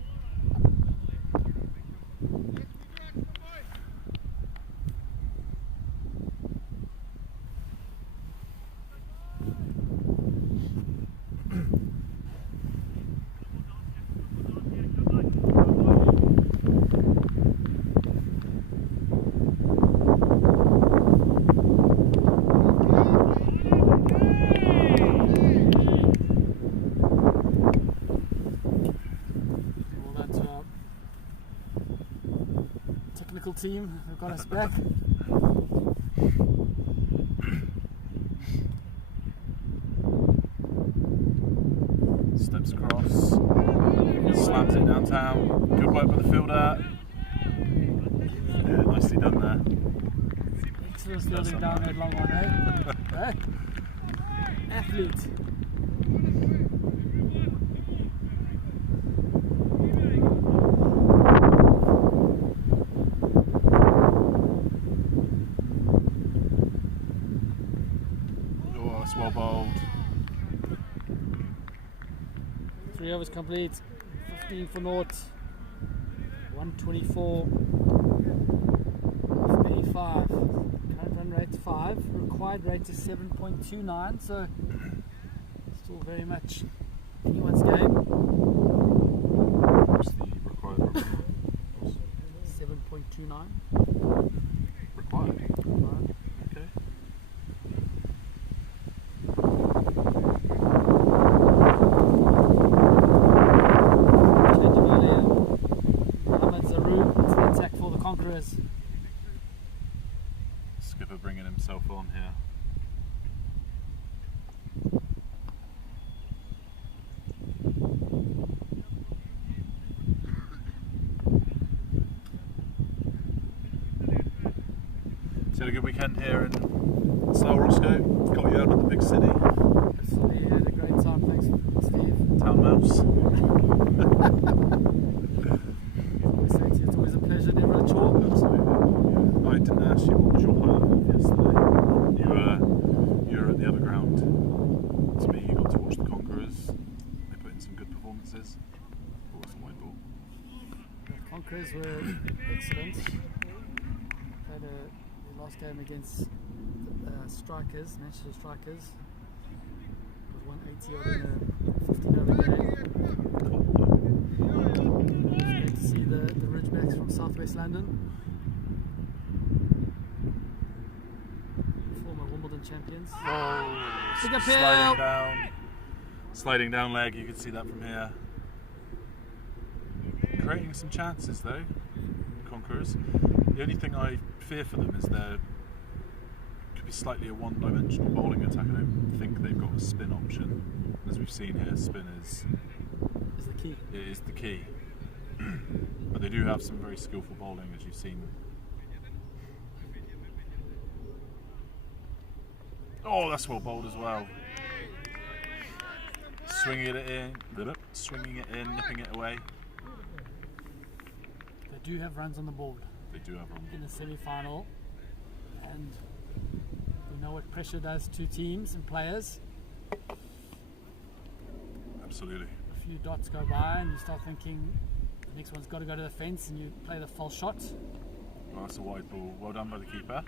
Team who got us back. Steps across, slams it downtown. Good work by the fielder. Yeah, nicely done there. Excellent fielding down that long one, eh? Athlete. Well bowled. 3 overs complete. 15 for naught. 124. 85. Current run rate 5. Required rate is 7.29. So still very much anyone's game. What's the required run rate? 7.29. Required. Right. Okay. Conquerors. Skipper bringing himself on here. So had a good weekend here in Slough Roscoe. Got you out of the big city. We had a great time, thanks Steve. Town mouse. It's always a pleasure, never a chore. Absolutely. I didn't ask you what was your highlight yesterday. You were at the other ground. To me, you got to watch the Conquerors. They put in some good performances. What was the white ball? The Conquerors were excellent. Played their last game against Strikers, Manchester Strikers. It was 180 odd in a 15 over game. Great to see the Ridgebacks from Southwest London. Former Wimbledon champions. Oh, Big up sliding down. Sliding down leg, you can see that from here. Creating some chances though, Conquerors. The only thing I fear for them is there could be slightly a one-dimensional bowling attack. I don't think they've got a spin option. As we've seen here, spin is the key. It is the key. But they do have some very skillful bowling, as you've seen. Oh, that's well bowled as well. Swinging it in, nipping it away. They do have runs on the board. They do have runs in the semi-final, and we know what pressure does to teams and players. Absolutely. A few dots go by, and you start thinking the next one's got to go to the fence, and you play the false shot. Oh, that's a wide ball. Well done by the keeper.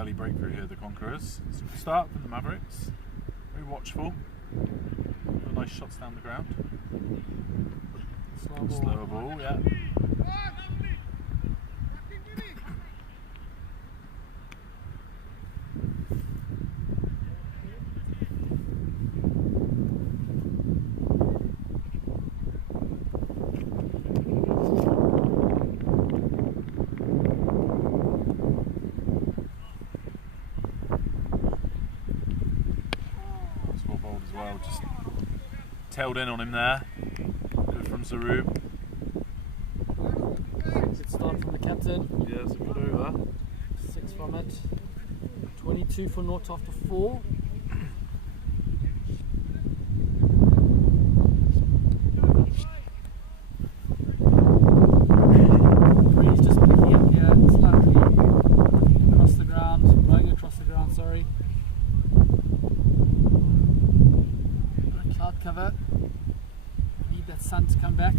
Early breakthrough here, the Conquerors. So we'll start with the Mavericks. Very watchful. Nice shots down the ground. Slower ball, yeah. as well. Just tailed in on him there. Good from Zarub. Good start from the captain. Yeah, it's a good over. 6 from it. 22 for naught after 4. Breeze just picking up here slightly across the ground, blowing across the ground, sorry. Got a cloud cover. Need that sun to come back.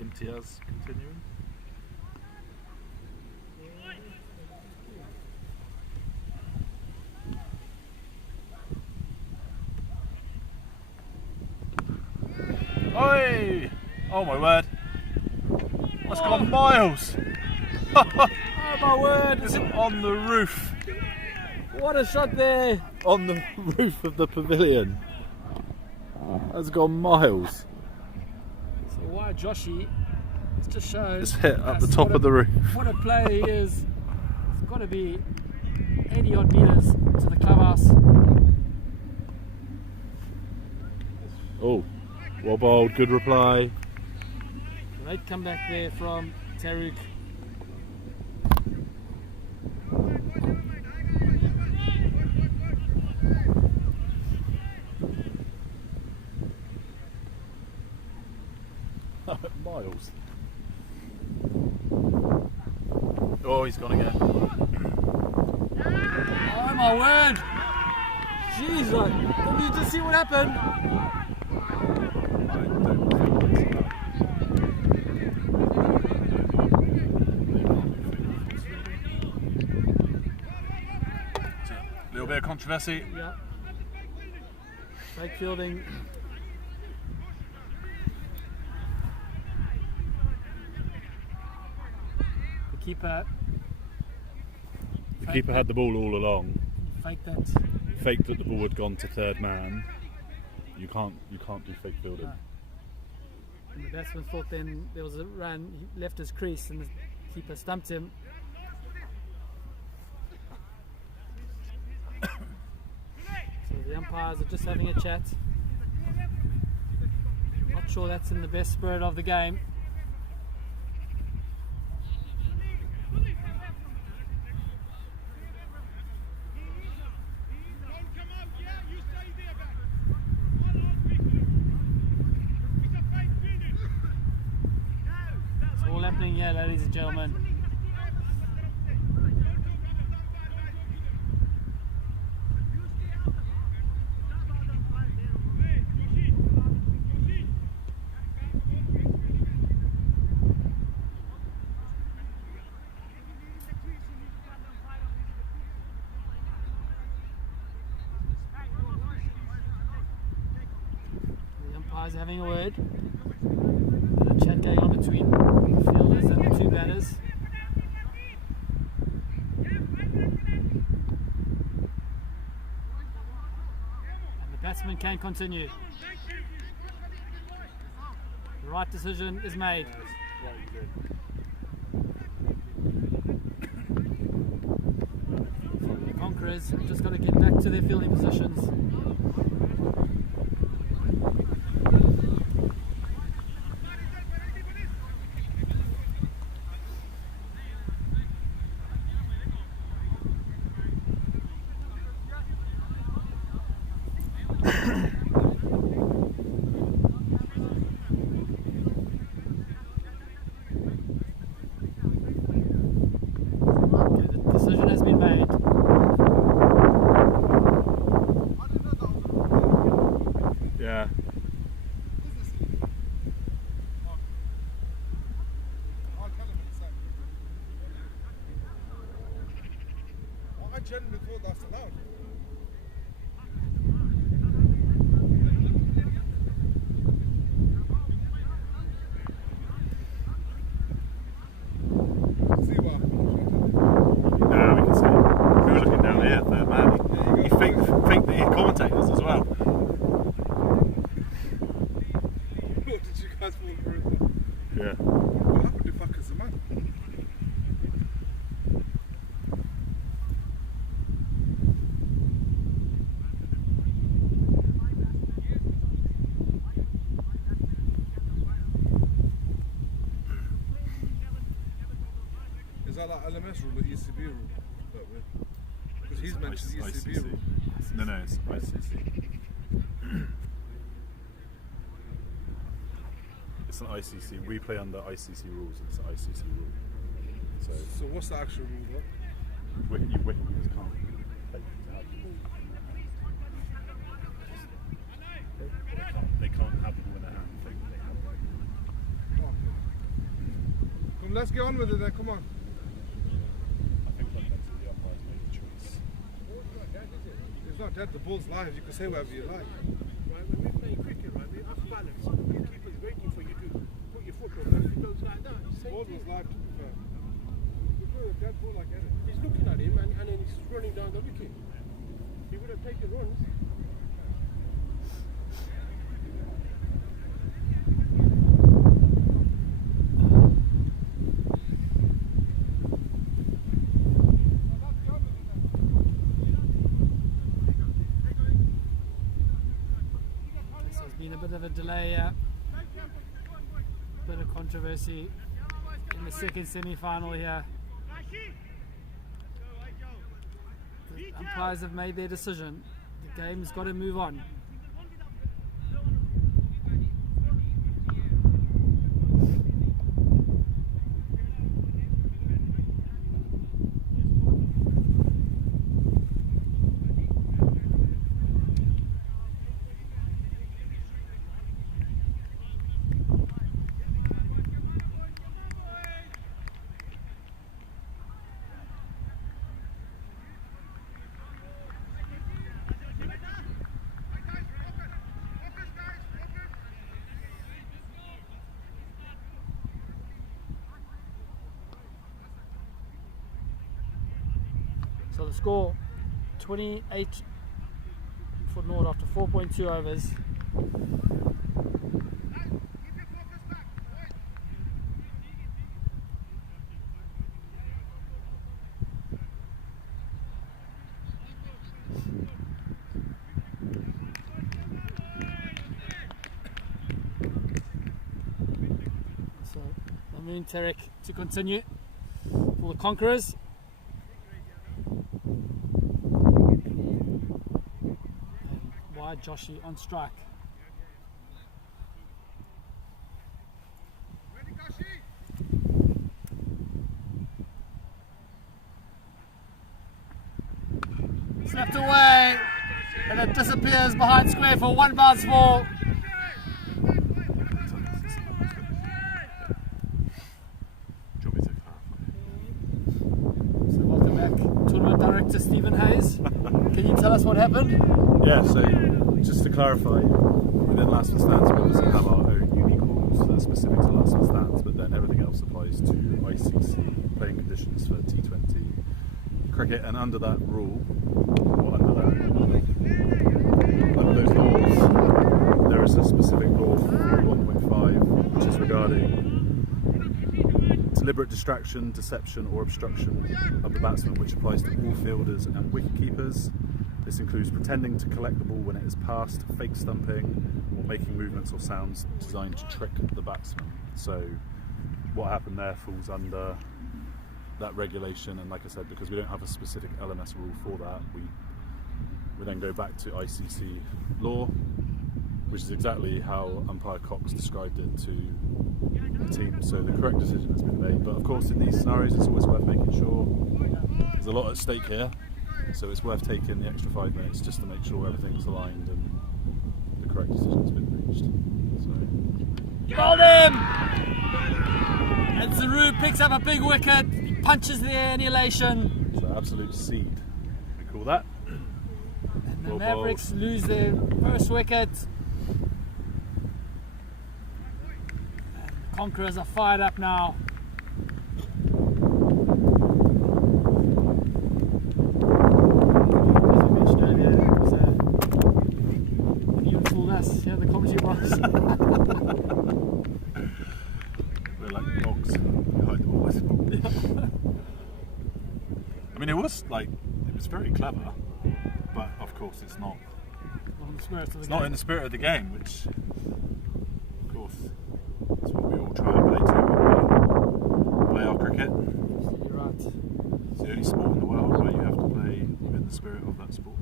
Imtiaz continuing. Oi! Oh my word! That's gone miles! Oh my word! Is it on the roof? What a shot there! On the roof of the pavilion. That's gone miles. So why Joshy? It just shows. It's hit up the top of the roof. What a player he is! It's got to be 80 odd meters to the clubhouse. Oh, well bowled, good reply. Great comeback there from Taruk. Miles. Oh, he's gone again. Oh my word! Jeez, did you just see what happened? I don't think it's a little bit of controversy. Yeah. Fake fielding. The keeper had the ball all along. Faked that. Faked that the ball had gone to third man. You can't do fake fielding. No. And the batsman thought then there was a run. He left his crease and the keeper stumped him. So the umpires are just having a chat. Not sure that's in the best spirit of the game. Happening here, ladies and gentlemen. The umpire's having a word. Bit of chat going on between the fielders and the two batters. And the batsman can continue. The right decision is made. The Conquerors have just got to get back to their fielding positions. Decision has been made. Yeah. I genuinely thought that's allowed. That's falling for it. Yeah. What happened to fuck is the man? Is that like LMS rule or ECB rule? Because he's mentioned ECB rule. No, it's ICC. It's an ICC. We play under ICC rules. It's an ICC rule. So what's the actual rule though? Wicket keepers can't play they can't have the ball in their hand. They have Come on, come, let's get on with it then. Come on. I think fundamentally the umpires made the choice. It's not dead. The ball's live. You can say whatever you like. Right, when we play cricket, right, we're off balance. The keeper's waiting for you to put your foot on. If it goes like that, The same ball thing. was live to be fair. If it was a dead ball, I get it. He's looking at him and then he's running down the wicket. He would have taken runs. There's been a bit of a delay here. Bit of controversy in the second semi-final here. The umpires have made their decision. The game's got to move on. So the score 28 for Nord after 4.2 overs. So the Moon Terek to continue for the Conquerors. And Joshi on strike. Snapped away and it disappears behind square for one bounce ball. So welcome back, Tournament Director Stephen Hayes. Can you tell us what happened? Yeah, so just to clarify, within last man stands we obviously have our own unique rules that are specific to last man stands, but then everything else applies to ICC playing conditions for T20 cricket, and under that rule, or under those laws, there is a specific law 1.5 which is regarding deliberate distraction, deception or obstruction of the batsman, which applies to all fielders and wicket keepers. This includes pretending to collect the ball when it is passed, fake stumping, or making movements or sounds designed to trick the batsman. So what happened there falls under that regulation, and like I said, because we don't have a specific LMS rule for that, we then go back to ICC law, which is exactly how umpire Cox described it to the team. So the correct decision has been made, but of course in these scenarios it's always worth making sure there's a lot at stake here. So it's worth taking the extra 5 minutes just to make sure everything's aligned and the correct decision's been reached. So. Hold him! And Zaru picks up a big wicket. He punches the air in elation. So absolute seed, we call that. And the Mavericks lose their first wicket. And the Conquerors are fired up now. Here in the commentary box. was like, it was very clever, but of course it's not. Not in the spirit of the It's game. not in the spirit of the game, which, of course, is what we all try and play to when we play our cricket. You're right. It's the only sport in the world where you have to play within the spirit of that sport.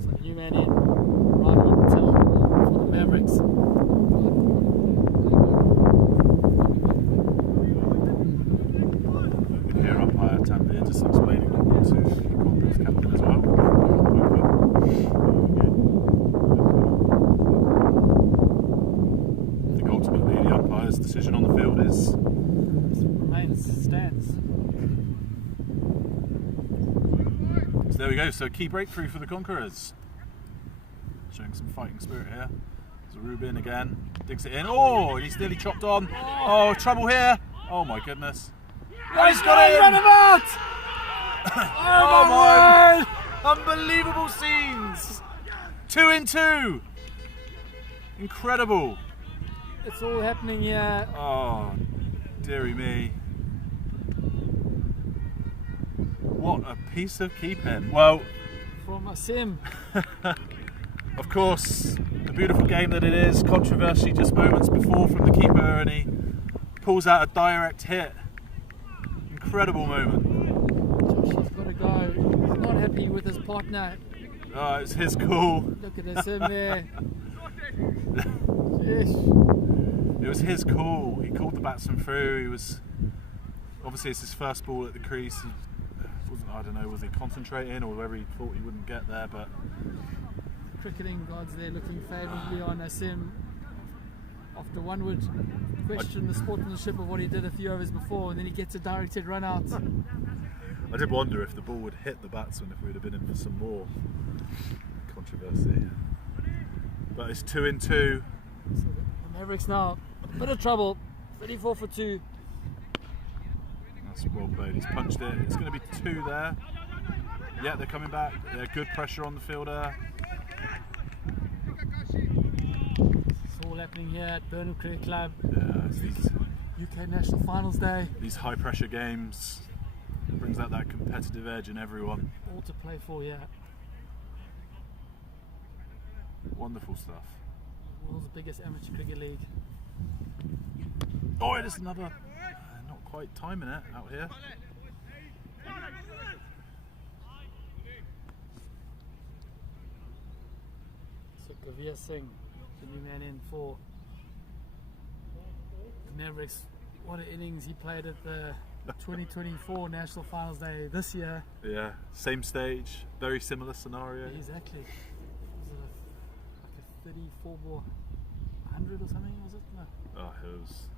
So new man in, Ryan Patel for the Mavericks. We can hear umpire Tanvir just explaining to the Conquerors captain as well. I think ultimately the umpire's decision on the field Stands. So there we go, so key breakthrough for the Conquerors. Showing some fighting spirit here. There's Rubin again, digs it in. Oh, he's nearly chopped on. Oh, trouble here. Oh my goodness. Oh, he's got it in. Oh my word! Unbelievable scenes. 2 in 2. Incredible. It's all happening here. Oh, dearie me. What a piece of keeping. Well, From a sim. of course, the beautiful game that it is, controversy just moments before from the keeper, and he pulls out a direct hit. Incredible moment. Josh has got to go. He's not happy with his partner. Oh, it's his call. Look at the sim there. Yes. It was his call. He called the batsman through. He was, obviously it's his first ball at the crease. He wasn't, I don't know, was he concentrating or whether he thought he wouldn't get there, but Cricketing gods there looking favourably on Asim. After one would question the sportsmanship of what he did a few overs before, and then he gets a directed run out. I did wonder if the ball would hit the batsman if we'd have been in for some more controversy. But it's 2 in 2. So the Mavericks now, a bit of trouble, 34 for 2. That's well played. He's punched it. It's going to be 2 there. Yeah, they're coming back. Yeah, good pressure on the fielder. It's all happening here at Burnham Cricket Club. Yeah, it's these UK National Finals Day. high pressure games brings out that competitive edge in everyone. All to play for here. Wonderful stuff. World's biggest amateur cricket league. Oh, it is another. Not quite timing it out here. So Gavir Singh, the new man in for the Mavericks. What an innings he played at the 2024 National Finals Day this year. Yeah, same stage, very similar scenario. Exactly. Was it like a 34 ball 100 or something, was it? No, it Oh, it was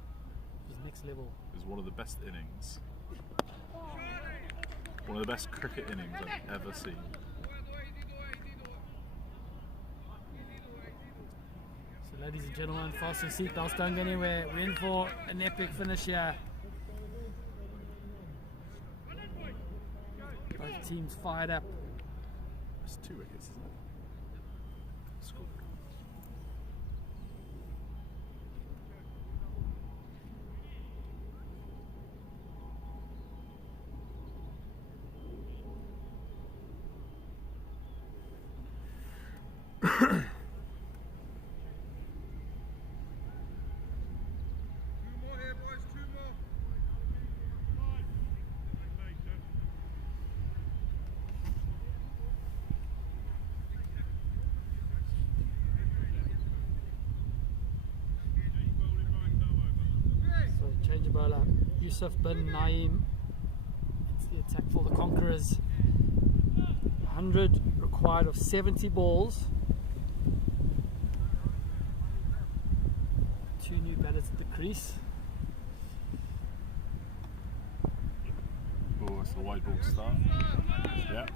was next level. one of the best innings. One of the best cricket innings I've ever seen. So ladies and gentlemen, fasten your seatbelts, don't go anywhere. We're in for an epic finish here. Both teams fired up. It's 2 wickets, isn't it? Score. So change of bowler, Yusuf bin Naeem. It's the attack for the Conquerors. 100 required of 70 balls. 2 new batters at the crease. Oh, it's the white ball to start. Yeah.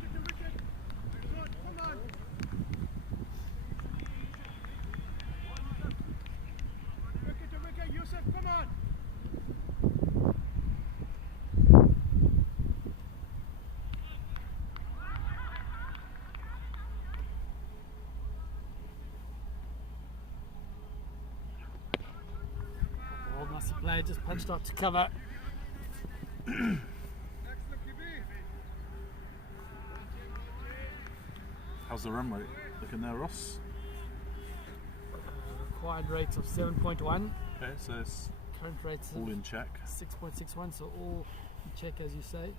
Yusuf, come on! Old Musty player just punched out to cover. How's the run rate looking there, Ross? Required rate of 7.1. Okay, so it's Current rates all of in check. 6.61, so all in check as you say.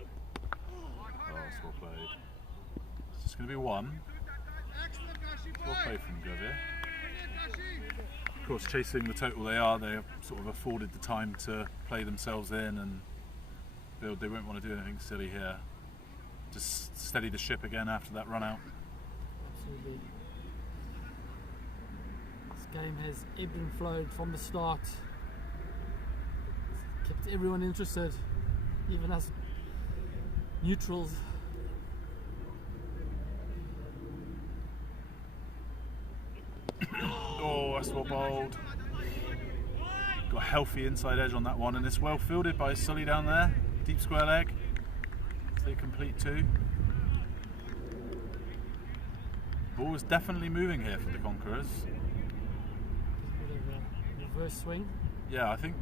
Oh, it's well played. It's just going to be one. Well played from Gavier. Of course, chasing the total they are, they sort of afforded the time to play themselves in and build. They won't want to do anything silly here. Just steady the ship again after that run out. Absolutely. This game has ebbed and flowed from the start. It's kept everyone interested, even us neutrals. Oh, that's well bowled. Got a healthy inside edge on that one, and it's well fielded by Sully down there. Deep square leg. They complete two. Ball is definitely moving here for the Conquerors. Bit of a reverse swing. Yeah, I think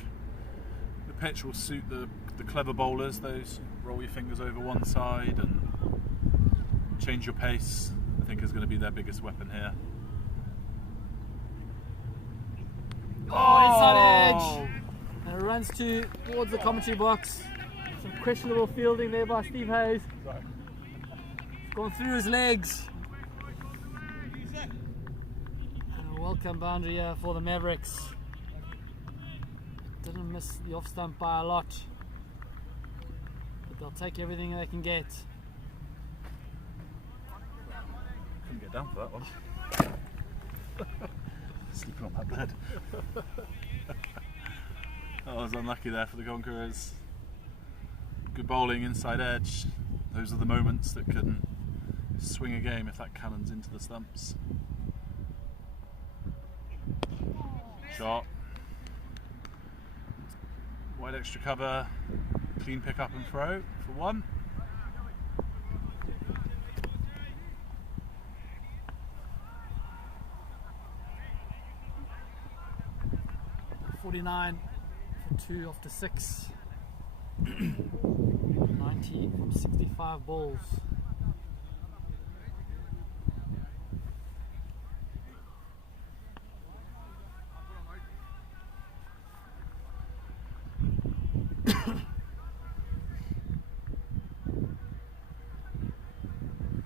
the pitch will suit the clever bowlers. Those roll your fingers over one side and change your pace, I think is going to be their biggest weapon here. Oh, inside edge! And it runs towards the commentary box. Some questionable fielding there by Steve Hayes. It's gone through his legs. And a welcome boundary here for the Mavericks. Didn't miss the off stump by a lot, but they'll take everything they can get. Couldn't get down for that one. Sleeping on that bed. I was unlucky there for the Conquerors. Good bowling, inside edge. Those are the moments that can swing a game if that cannon's into the stumps. Shot. Wide extra cover. Clean pick up and throw for one. 49 for 2 after 6. 19 from 65 balls.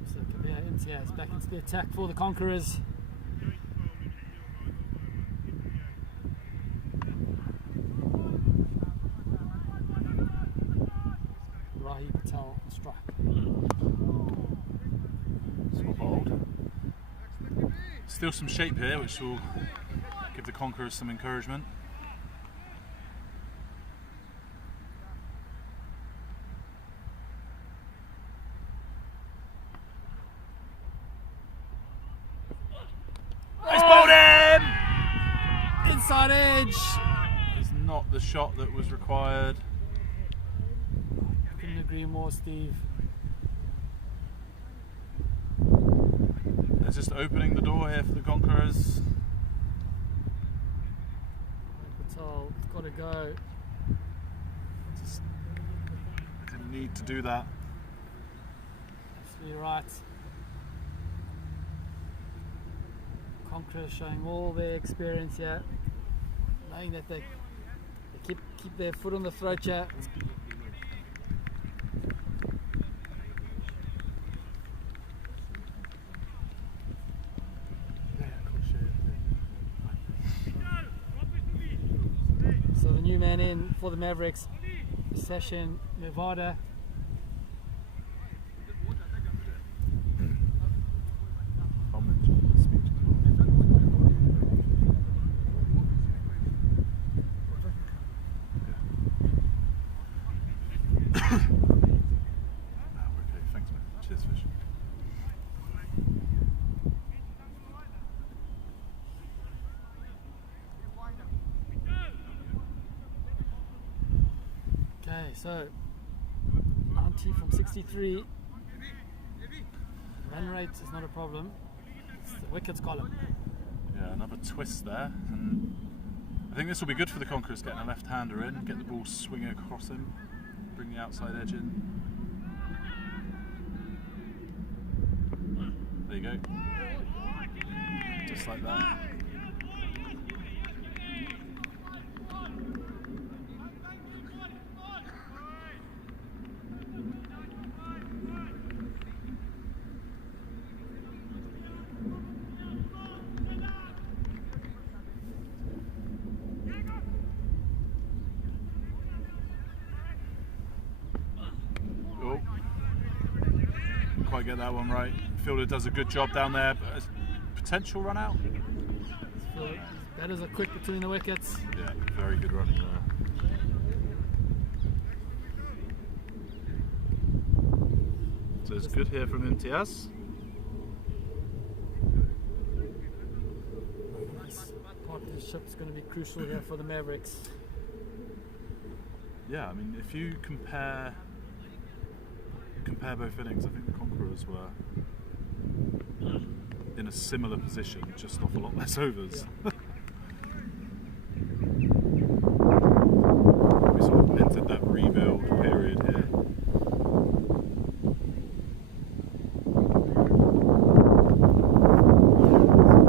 So Kabir Imtiaz back into the attack for the Conquerors. Strike. Swap bowled. Still some shape here, which will give the Conquerors some encouragement. He's bowled him! Inside edge! It's not the shot that was required. Couldn't agree more, Steve. They're just opening the door here for the Conquerors. Patel, it's got to go. Just didn't need to do that. Absolutely right. Conquerors showing all their experience here, knowing that they keep their foot on the throat here. So the new man in for the Mavericks, Session Nevada. Okay, so 90 from 63. Run rate is not a problem. It's the wickets column. Yeah, another twist there, and think this will be good for the Conquerors, getting a left-hander in, get the ball swinging across him, bring the outside edge in. There you go. Just like that. Get that one right. Fielder does a good job down there, but a potential run out. Batters are quick between the wickets. Yeah, very good running there. So it's good here from Imtiaz. Nice partnership's going to be crucial here for the Mavericks. Yeah, I mean, if you compare both innings, I think the Conquerors were in a similar position, just off a lot less overs. Yeah. We sort of entered that rebuild period here.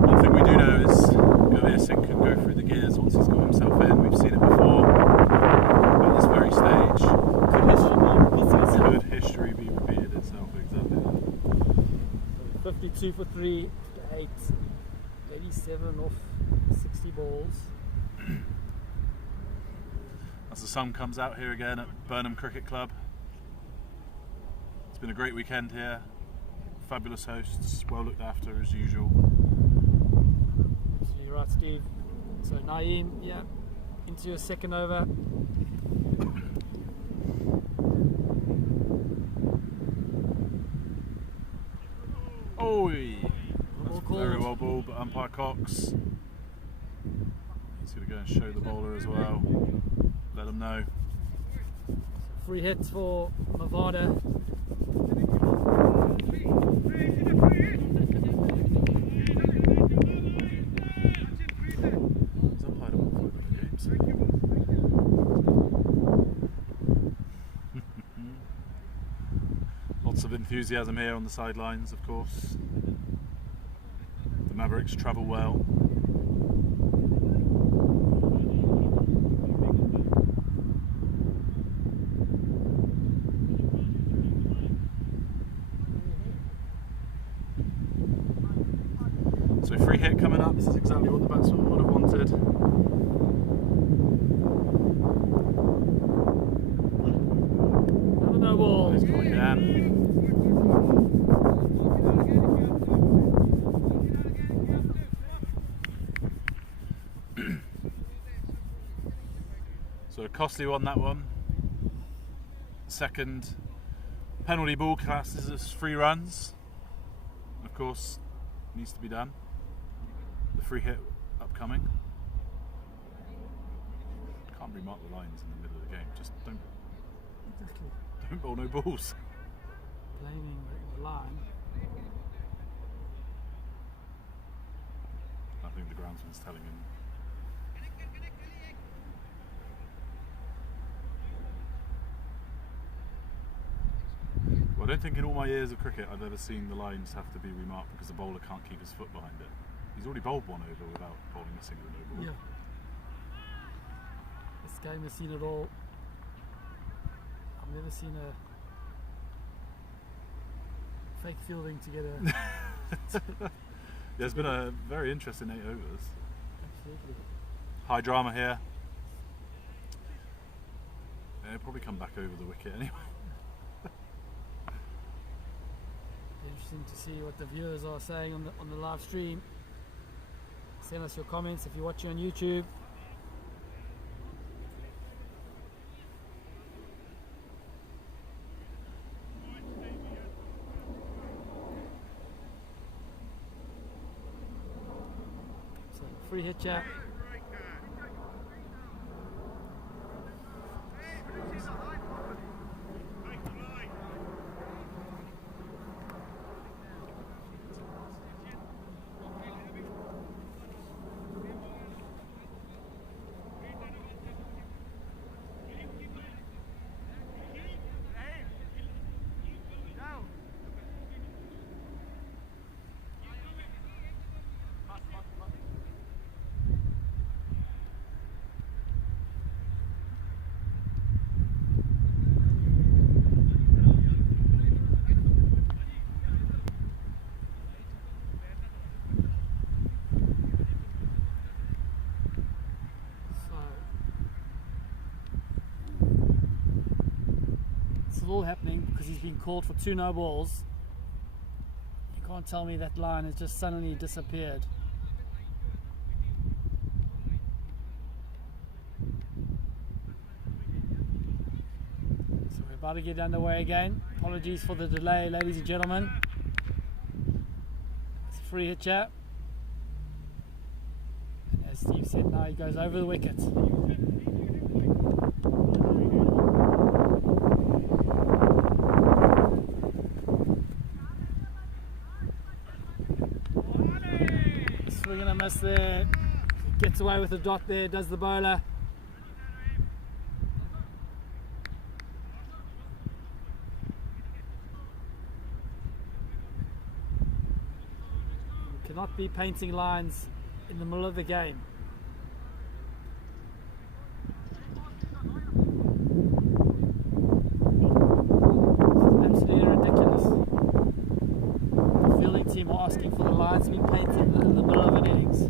One thing we do know is Gavir Singh can go through the gears once he's got himself in. We've seen it before at this very stage. Could history be repeated itself? Exactly. 52 for 3 to 8, 87 off 60 balls. As the sun comes out here again at Burnham Cricket Club. It's been a great weekend here. Fabulous hosts, well looked after as usual. So you're right, Steve. So Naeem, yeah, into your second over. Oi! That's very well balled, but umpire Cox. He's going to go and show the bowler as well. Let him know. Free hits for Mavada. He's umpired about 5 games. Lots of enthusiasm here on the sidelines, of course. The Mavericks travel well. So free hit coming up. This is exactly what the batsman would have wanted. Another no ball. He's got again. So a costly one, that one. Second penalty ball classes as 3 runs. Of course, needs to be done. The free hit upcoming. Can't remark the lines in the middle of the game. Just don't bowl no balls. Blaming the line. I think the groundsman's telling him. Well, I don't think in all my years of cricket I've ever seen the lines have to be remarked because the bowler can't keep his foot behind it. He's already bowled one over without bowling a single no ball. Yeah. This game has seen it all. I've never seen a fake fielding to get a. Yeah, it's been a very interesting 8 overs. Absolutely. High drama here. Yeah, it'll probably come back over the wicket anyway. Interesting to see what the viewers are saying on the live stream. Send us your comments if you're watching on YouTube. So free hit chat. is all happening because he's been called for 2 no balls. You can't tell me that line has just suddenly disappeared. So we're about to get underway again. Apologies for the delay, ladies and gentlemen. It's a free hit chat. And as Steve said, now he goes over the wicket. Swing and a miss there. Gets away with a dot there, does the bowler. We cannot be painting lines in the middle of the game. This is absolutely ridiculous. The fielding team are asking for the lines to be painted in the middle of an innings.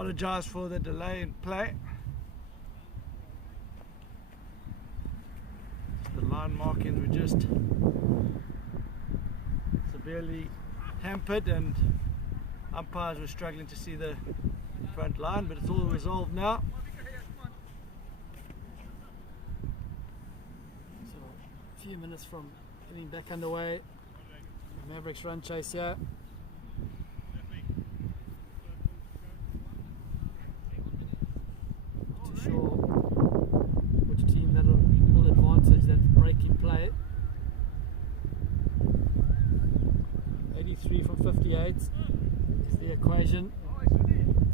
Apologise for the delay in play. The line markings were just severely hampered and umpires were struggling to see the front line, but it's all resolved now. So a few minutes from getting back underway. The Mavericks run chase here. Not too sure which team will advantage that breaking play. 83 from 58 is the equation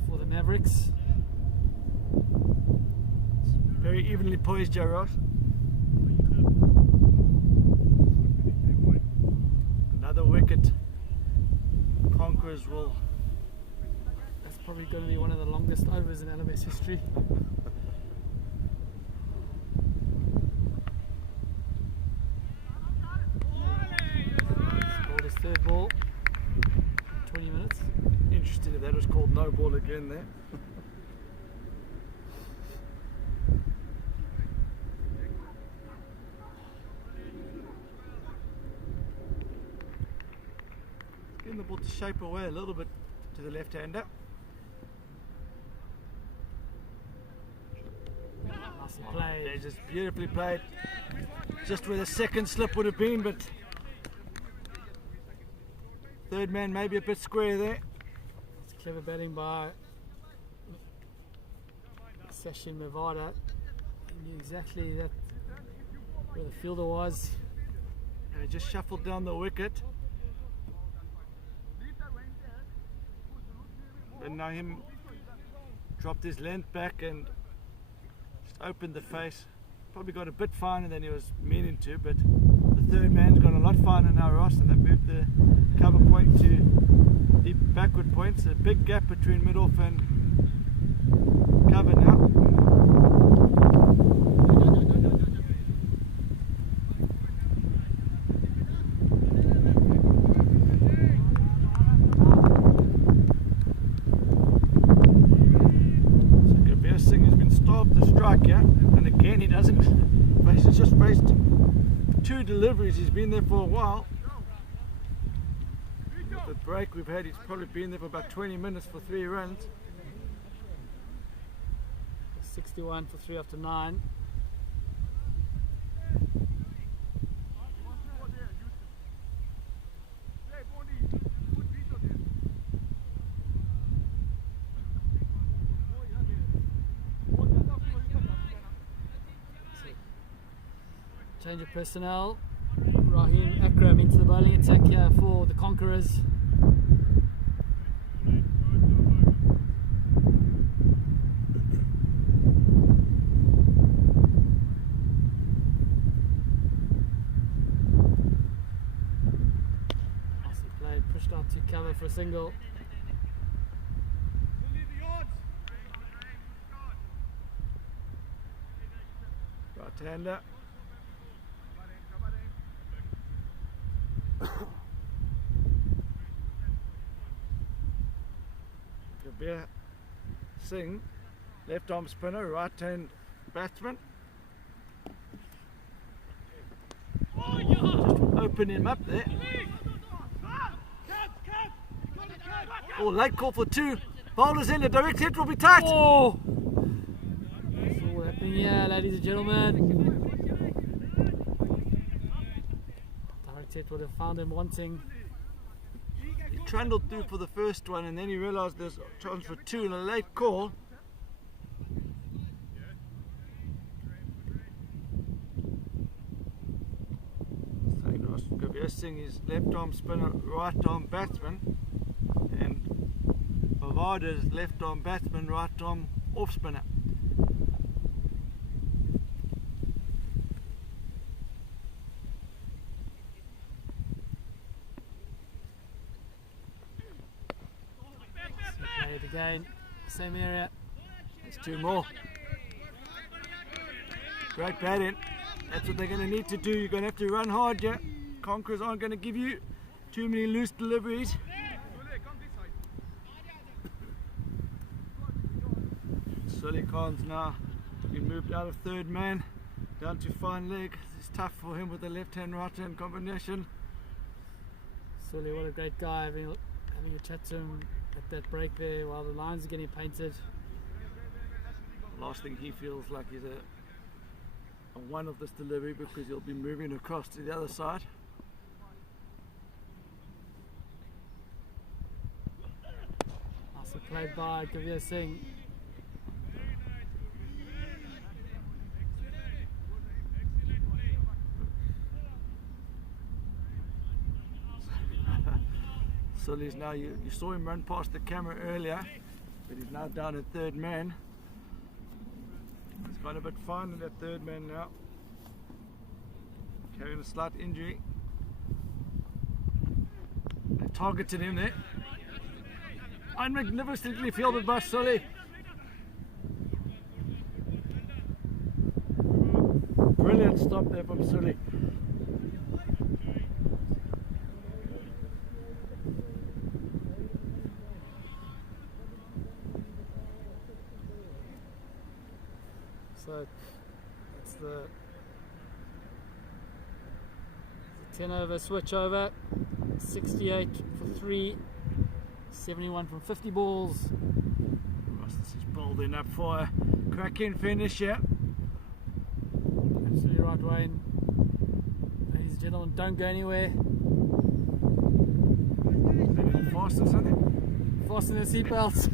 for the Mavericks. Very evenly poised, Jaros. Another wicket. Conquerors will. That's probably going to be one of the longest overs in LMS history. Scored his third ball. 20 minutes. Interesting if that was called no ball again there. Getting the ball to shape away a little bit to the left-hander. Nicely played. They're just beautifully played. Just where the second slip would have been, but third man maybe a bit square there. It's clever batting by Sachin Mavada. He knew exactly that where the fielder was. And he just shuffled down the wicket. And now him dropped his length back and just opened the face. Probably got a bit finer than he was meaning to, but the third man's got a lot finer now, Ross, and that moved the cover point to deep backward points. A big gap between mid-off and cover now. And again he doesn't he's just faced two deliveries. He's been there for a while. With the break we've had, he's probably been there for about 20 minutes for 3 runs. 61 for 3 after 9. Change of personnel. Raheem Akram into the bowling attack here for the Conquerors. Nicely played, pushed out to cover for a single. Right-hander. Kabir Singh, left arm spinner, right hand batsman. Just open him up there. Oh, late call for 2. Bowlers in, the direct hit will be tight. Oh! That's all happening here, ladies and gentlemen. Direct hit would have found him wanting. He trundled through for the first one and then he realised there's a chance for 2 and a late call. Kabir Singh is left arm spinner, right arm batsman, and Bavada's left arm batsman, right arm off spinner. Play it again, same area. There's 2 more. Great batting. That's what they're going to need to do. You're going to have to run hard, yeah. Conquerors aren't going to give you too many loose deliveries. Sully Khan's now been moved out of third man down to fine leg. It's tough for him with the left hand right hand combination. Sully, what a great guy, having a chat to him at that break there while the lines are getting painted. Last thing he feels like he's a one of this delivery, because he'll be moving across to the other side. Nicely played by Kavir Singh. Sully's now, you saw him run past the camera earlier, but he's now down at third man. He's got a bit fine in that third man now, carrying a slight injury. They targeted him there, and magnificently fielded by Sully. Brilliant stop there from Sully. So that's the 10 over switch over, 68 for 3, 71 from 50 balls. Ross is building up for a cracking finish here. Absolutely right, Wayne. Ladies and gentlemen, don't go anywhere. Fast or something? Fasten the seatbelts.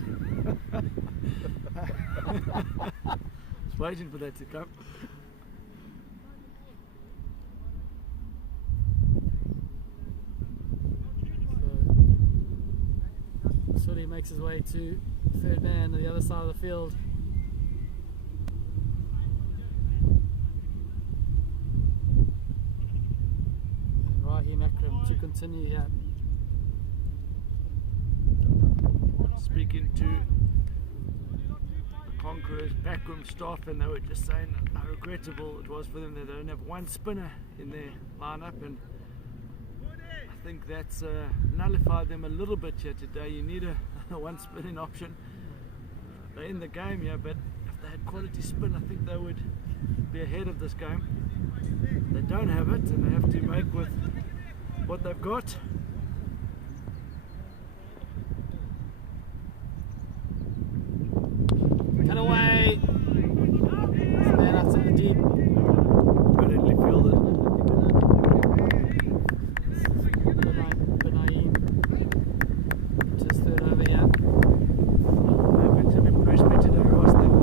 Just waiting for that to come. So Sully makes his way to third man on the other side of the field. And Raheem Akram to continue here. Speaking to the Conquerors backroom staff, and they were just saying how regrettable it was for them that they don't have one spinner in their lineup, and I think that's nullified them a little bit here today. You need a one spinning option. They're in the game here, but if they had quality spin, I think they would be ahead of this game. They don't have it, and they have to make with what they've got. Cut away. Man out to the deep. Brilliantly fielded. Benaim. Just third over here. Mavericks have impressed me today, Ross. They've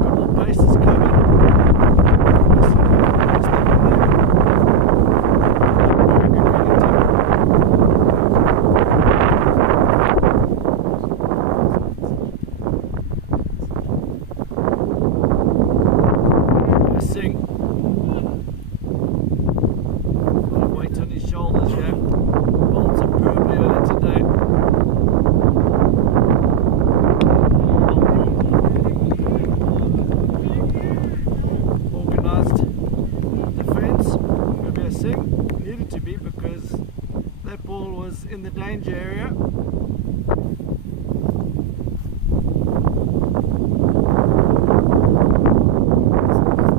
got all bases covered. Singh. A lot of weight on his shoulders, yeah. Bowled superbly early today. Organised defence. Maybe a Singh needed to be, because that ball was in the danger area.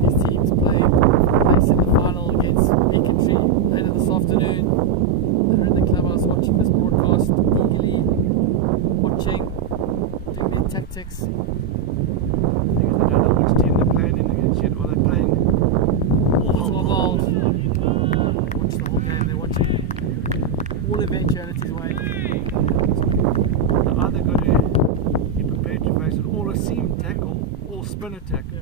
These teams play place in the final against Beaconsea later this afternoon. They're in the clubhouse watching this broadcast, eagerly watching, doing their tactics. Because they don't know which team they're playing in against yet, or they're playing It's all bold. Watch the whole game, they're watching all eventualities away. they're either got to be prepared to face an all a seam attack or spin attack. Yeah.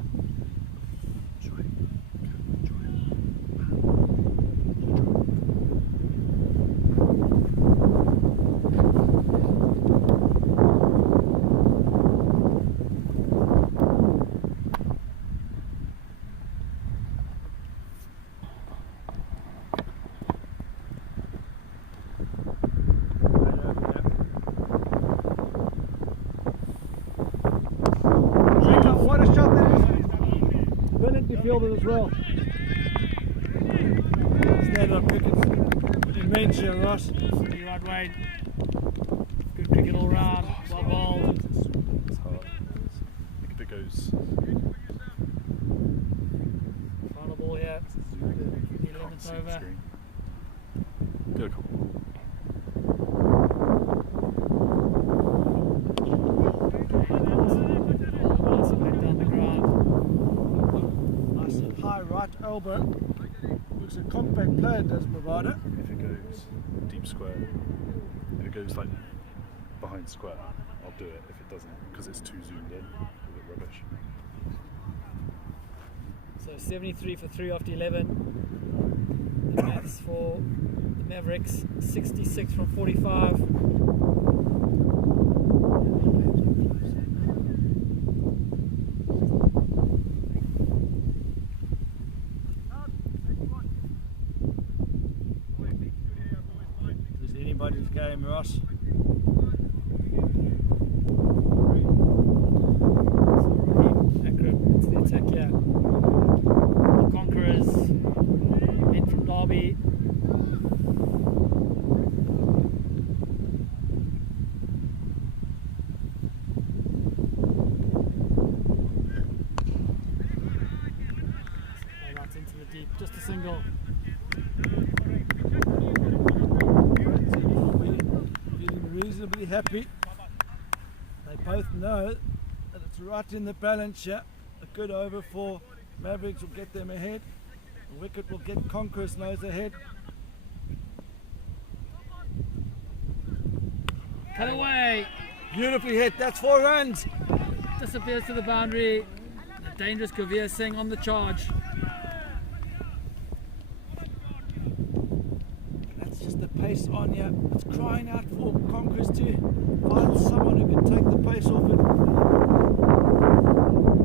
What a shot that is! Brilliantly fielded as well. Stand up cricket. Immense here, Ross. You're right, Wayne. Good cricket all round. Well bowled. It's hard. goes. Final ball here. Zoomed in. The Can't 11th see the over. screen. Get a couple more. Back down the ground. Nice high right elbow. Looks a compact player, does Mavada. If it goes deep square, if it goes like behind square, I'll do it. If it doesn't, because it's too zoomed in, it'll look rubbish. So 73 for 3 after 11. The maths for the Mavericks, 66 from 45. Is this anybody's game, Ross? Accurate into the attack here. The Conquerors, men from Derby. Play out into the deep, just a single. Feeling reasonably happy. They both know that it's right in the balance here. A good over for Mavericks will get them ahead. The wicket will get Conquerors nose ahead. Cut away, Beautifully hit, that's 4 runs. disappears to the boundary. The dangerous Kavir Singh on the charge. That's just the pace on here. It's crying out for Conquerors to find someone who can take the pace off it.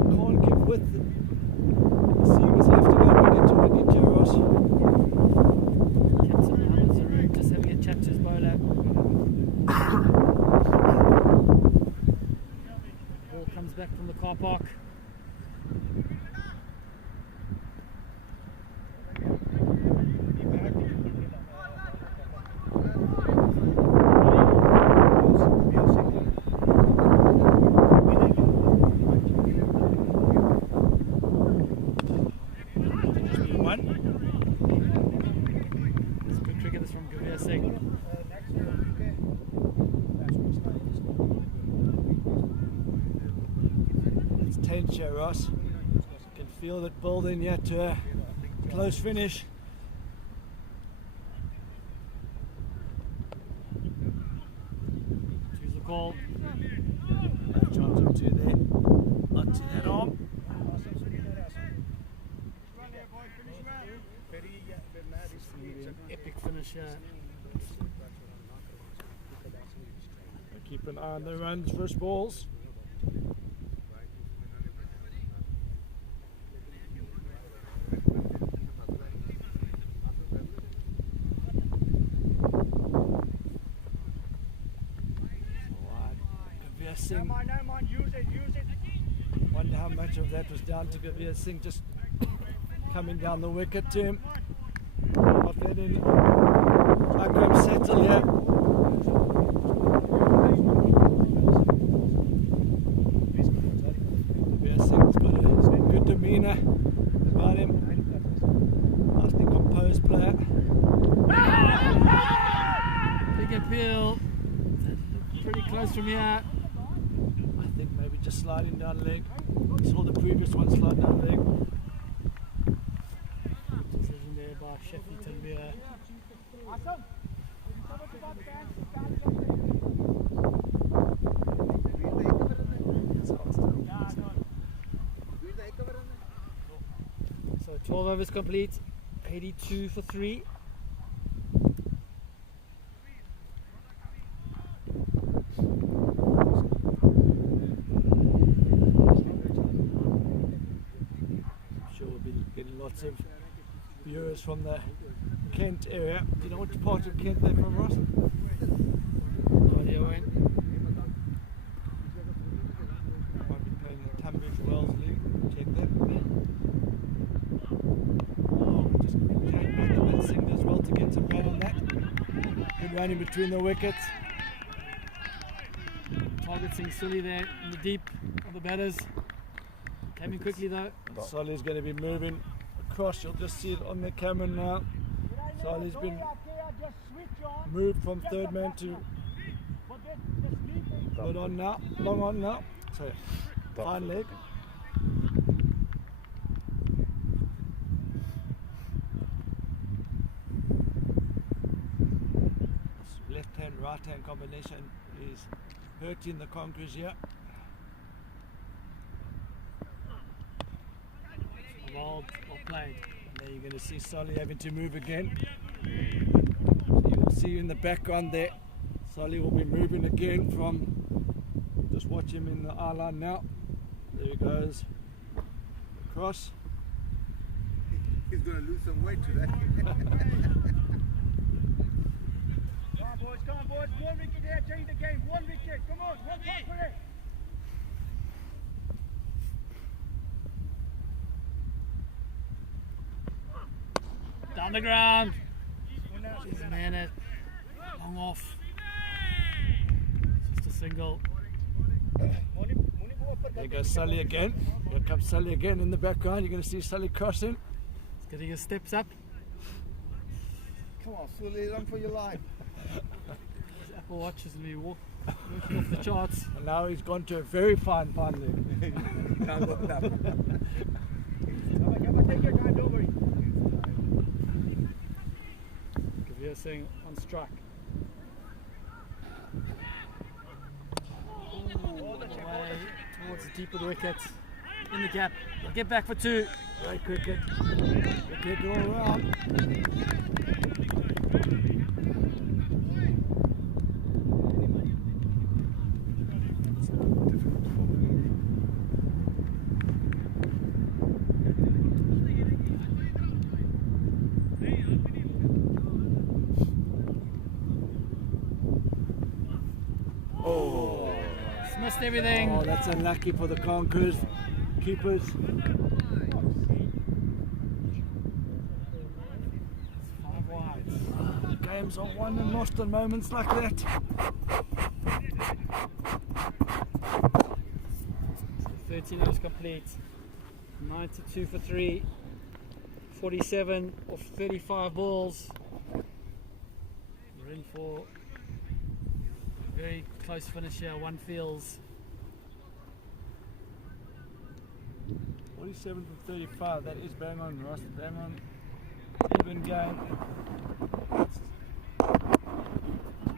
You can't give width. The seamers have to go wicket to wicket, Jaros. Captain Mohammed Zarouk just having a chat to his bowler. Ball comes back from the car park. It's good cricket this from Kavir Singh. It's tense here, Ross. You can feel it building yet to a close finish. Choose the call. I've jumped him to there. Not to that arm. Epic finish here. Keep an eye on the runs, first balls. Kavir Singh. Wonder how much of that was down to Kavir Singh just coming down the wicket to him. Not letting Akram settle here. Kavir Singh's got a good demeanour about him. Nicely composed player. Big appeal. Pretty close from here. I think maybe just sliding down leg. Saw the previous one slide down leg. Decision there by Sheffield Tanvir. So 12 overs complete. 82 for 3. Sure we'll be getting lots of viewers from the Kent area. Do you know which part of Kent they're from, Ross? No idea when. Might be playing the Tunbridge Wells League. Check that. Just came back a bit Singh as well to get some run on that. Good run in between the wickets. Targeting Silly there in the deep of the batters. Came in quickly though. Solly's going to be moving across. You'll just see it on the camera now. Solly's been moved from third man to long on now. So fine leg. Left hand, right hand combination is hurting the Conquerors here. Well played. Now you're going to see Solly having to move again. So you'll see in the background there, Solly will be moving again from, just watch him in the eye line now. There he goes, across. He's going to lose some weight today. Come on boys, 1 wicket here, change the game, 1 wicket, come on, 1 point for it. Down the ground. She's a minute. Long off. Just a single. There goes Solly again. Here comes Solly again in the background. You're going to see Solly crossing. He's getting his steps up. Come on, Sully, run for your life. His Apple Watch is going to be working off the charts. And now he's gone to a very fine leg. Take your time, don't worry. Kavir Singh on strike. All the way towards the deep of the wicket. In the gap. They'll get back for 2. Great cricket. Cricket all around. Missed everything. Oh, that's unlucky for the Conquerors. Keepers. It's 5 wides. Games are won and lost in moments like that. 13 overs complete. 92 for 3. 47 of 35 balls. We're in for a very close finish here. One feels. 47 from 35. That is bang on, Ross. Bang on. Even game.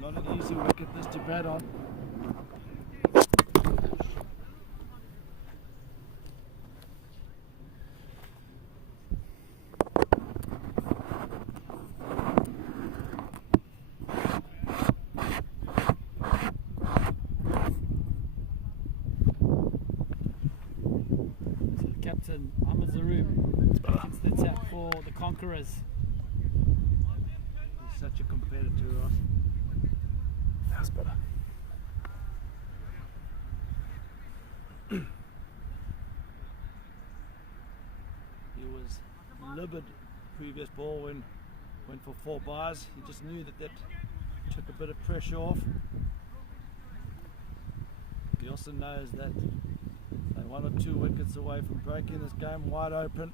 Not an easy wicket this to bat on. Captain Ahmed Zaroub hits the tap for the Conquerors. He's such a competitor, Ross. That's better. He was livid previous ball when went for 4 bars. He just knew that took a bit of pressure off. He also knows that they're 1 or 2 wickets away from breaking this game wide open.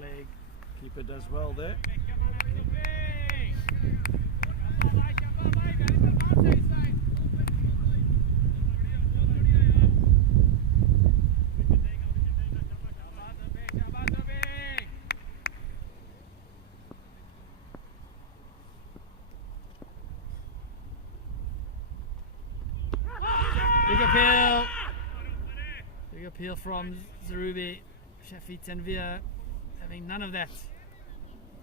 Leg. Keeper does well there. Big appeal. Big appeal from Zaroubi. Shafi Tanvir having none of that.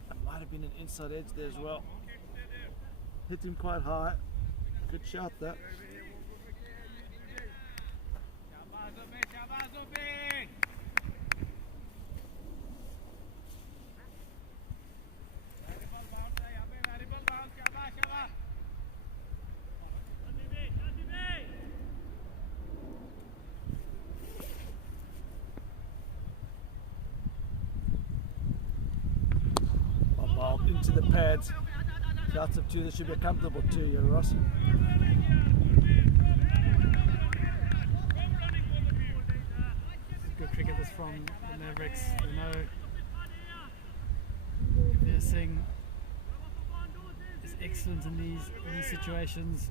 That might have been an inside edge there as well. Hit him quite high. Good shot that. into the pads. Shots of 2, this should be a comfortable 2 here, Ross. Good cricket this from the Mavericks. They know Singh is excellent in these situations.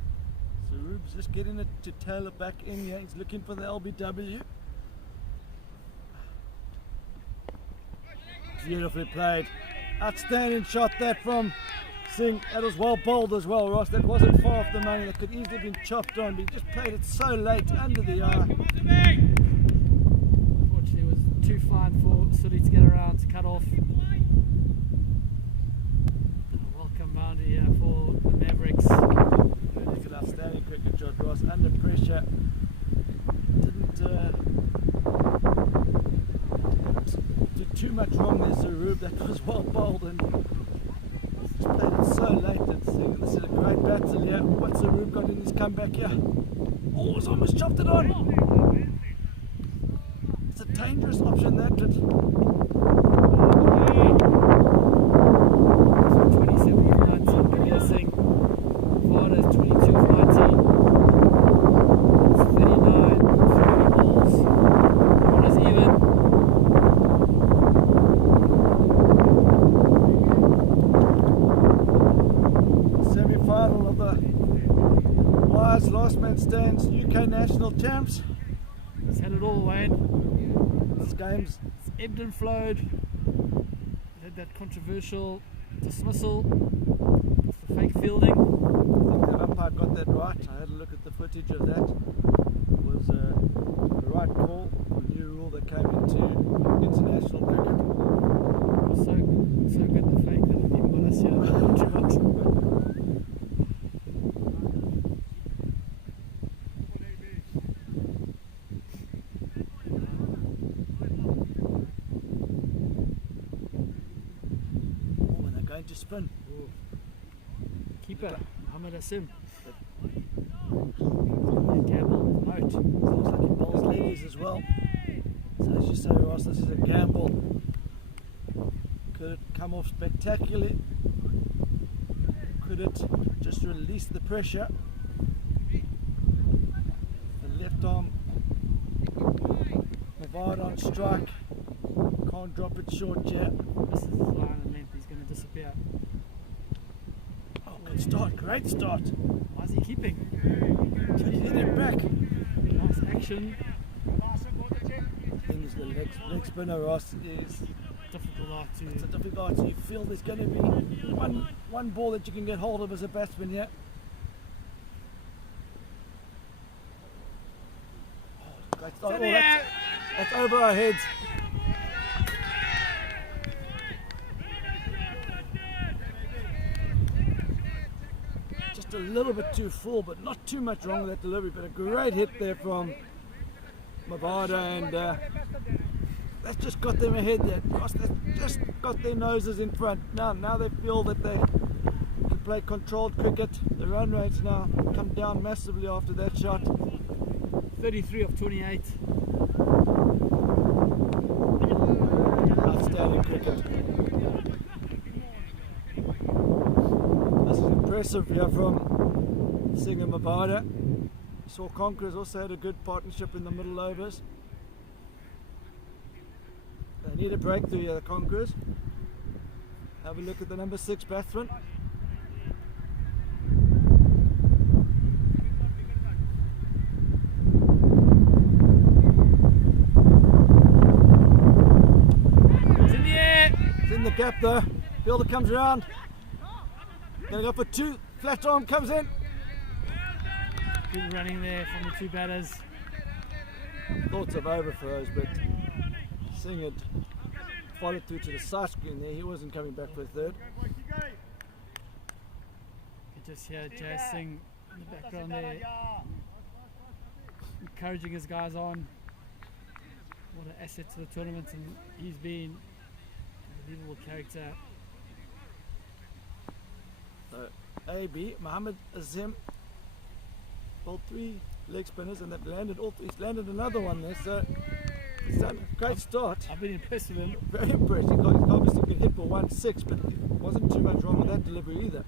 Sarub's just getting it to tail it back in here. He's looking for the LBW. Beautifully played. Outstanding shot that from Singh. That was well bowled as well, Ross. That wasn't far off the money. That could easily have been chopped on, but he just played it so late under the eye. Unfortunately, it was too fine for Sully to get around to cut off. Welcome boundary here for the Mavericks. That's an outstanding cricket shot, Ross. Under pressure. Didn't do too much wrong there, Sarub. That was well bowled and just played it so late, that Singh. And this is a great battle here. What's Sarub got in his comeback here? Oh, he's almost chopped it on. It's a dangerous option, that. 27 for 19, Kabir Singh. Varda's 22 for 19. It's 39, 30 balls. One is even. Semi-final of the Wise Last Man Stands UK National Champs. He's had it all, Wayne. This game's It's ebbed and flowed. Had that controversial dismissal. It's the fake fielding. I think the umpire got that right. I had a look at the footage of that. It was the right call, the new rule that came into international cricket. So good the fake that it even got us here in the country box. Oh, and they're going to spin. Keeper, Muhammad Asim. Gamble, note. Looks like he bowls ladies as well. So as you say, Ross, this is a gamble. Could it come off spectacularly? Could it just release the pressure? The left arm, Mavard on strike. Can't drop it short yet. This is his line and length, he's going to disappear. Oh, good start, great start. Why is he keeping? Can you hit him back? Nice action. Thing is, the leg spinner, Ross, is Difficult art it's a to. difficult. So you feel there's going to be one ball that you can get hold of as a batsman here. Oh, great start. Oh, that's over our heads. Just a little bit too full, but not too much wrong with that delivery. But a great hit there from Mavada, and that's just got them ahead there. Ross, that's just got their noses in front. Now they feel that they can play controlled cricket. The run rates now come down massively after that shot. 33 of 28. Outstanding cricket. This is impressive here from Singh and Mavada. Saw Conquerors also had a good partnership in the middle overs. They need a breakthrough here, the Conquerors. Have a look at the number 6 batsman. It's in the air! It's in the gap though. Fielder comes around. Gonna go for 2. Flat arm comes in. Good running there from the two batters. Thoughts of overthrows, but Singh had followed through to the side screen there. He wasn't coming back for a third. You can just hear Jay Singh in the background there, encouraging his guys on. What an asset to the tournament, and he's been an unbelievable character. So AB, Mohammed Azim, bowled 3 leg spinners and they've landed he's landed another one there, so he's done a great start. I've been impressed with him. Very impressed. He obviously can hit for 1-6, but wasn't too much wrong with that delivery either.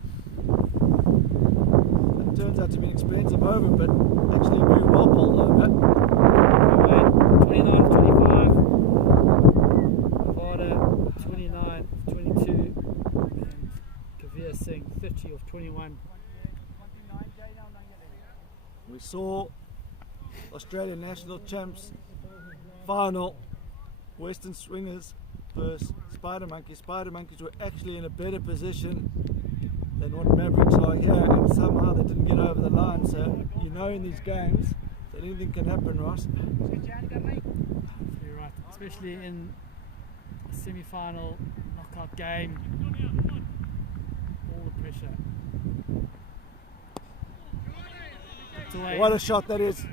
It turns out to be an expensive over, but actually a very well bowled over. 29 of 25. Nevada 29 of 22. And Kavir Singh 30 of 21. We saw Australian National Champs final, Western Swingers versus Spider Monkeys. Spider Monkeys were actually in a better position than what Mavericks are here, and somehow they didn't get over the line. So you know in these games that anything can happen, Ross. You're right, especially in a semi-final knockout game. All the pressure. What a shot that is.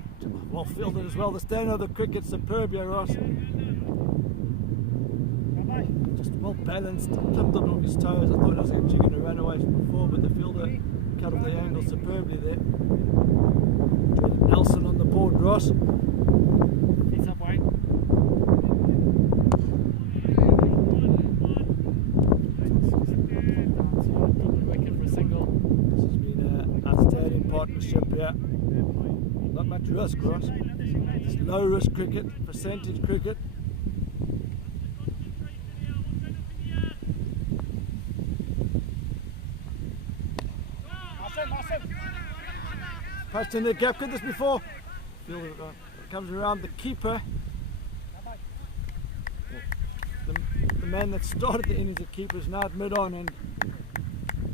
Well fielded as well. The stand of the cricket, superb here, Ross. Just well balanced, clipped it off his toes. I thought it was actually going to run away from before, but the fielder cut off the angle superbly there. Nelson on the board, Ross. He's up, Wayne. Wicket for a single. This has been an outstanding partnership here. Not much risk, Ross. Just low risk cricket, percentage cricket. Punched in the gap, got this before. Fielder comes around the keeper. The man that started the innings at keeper is now at mid on, and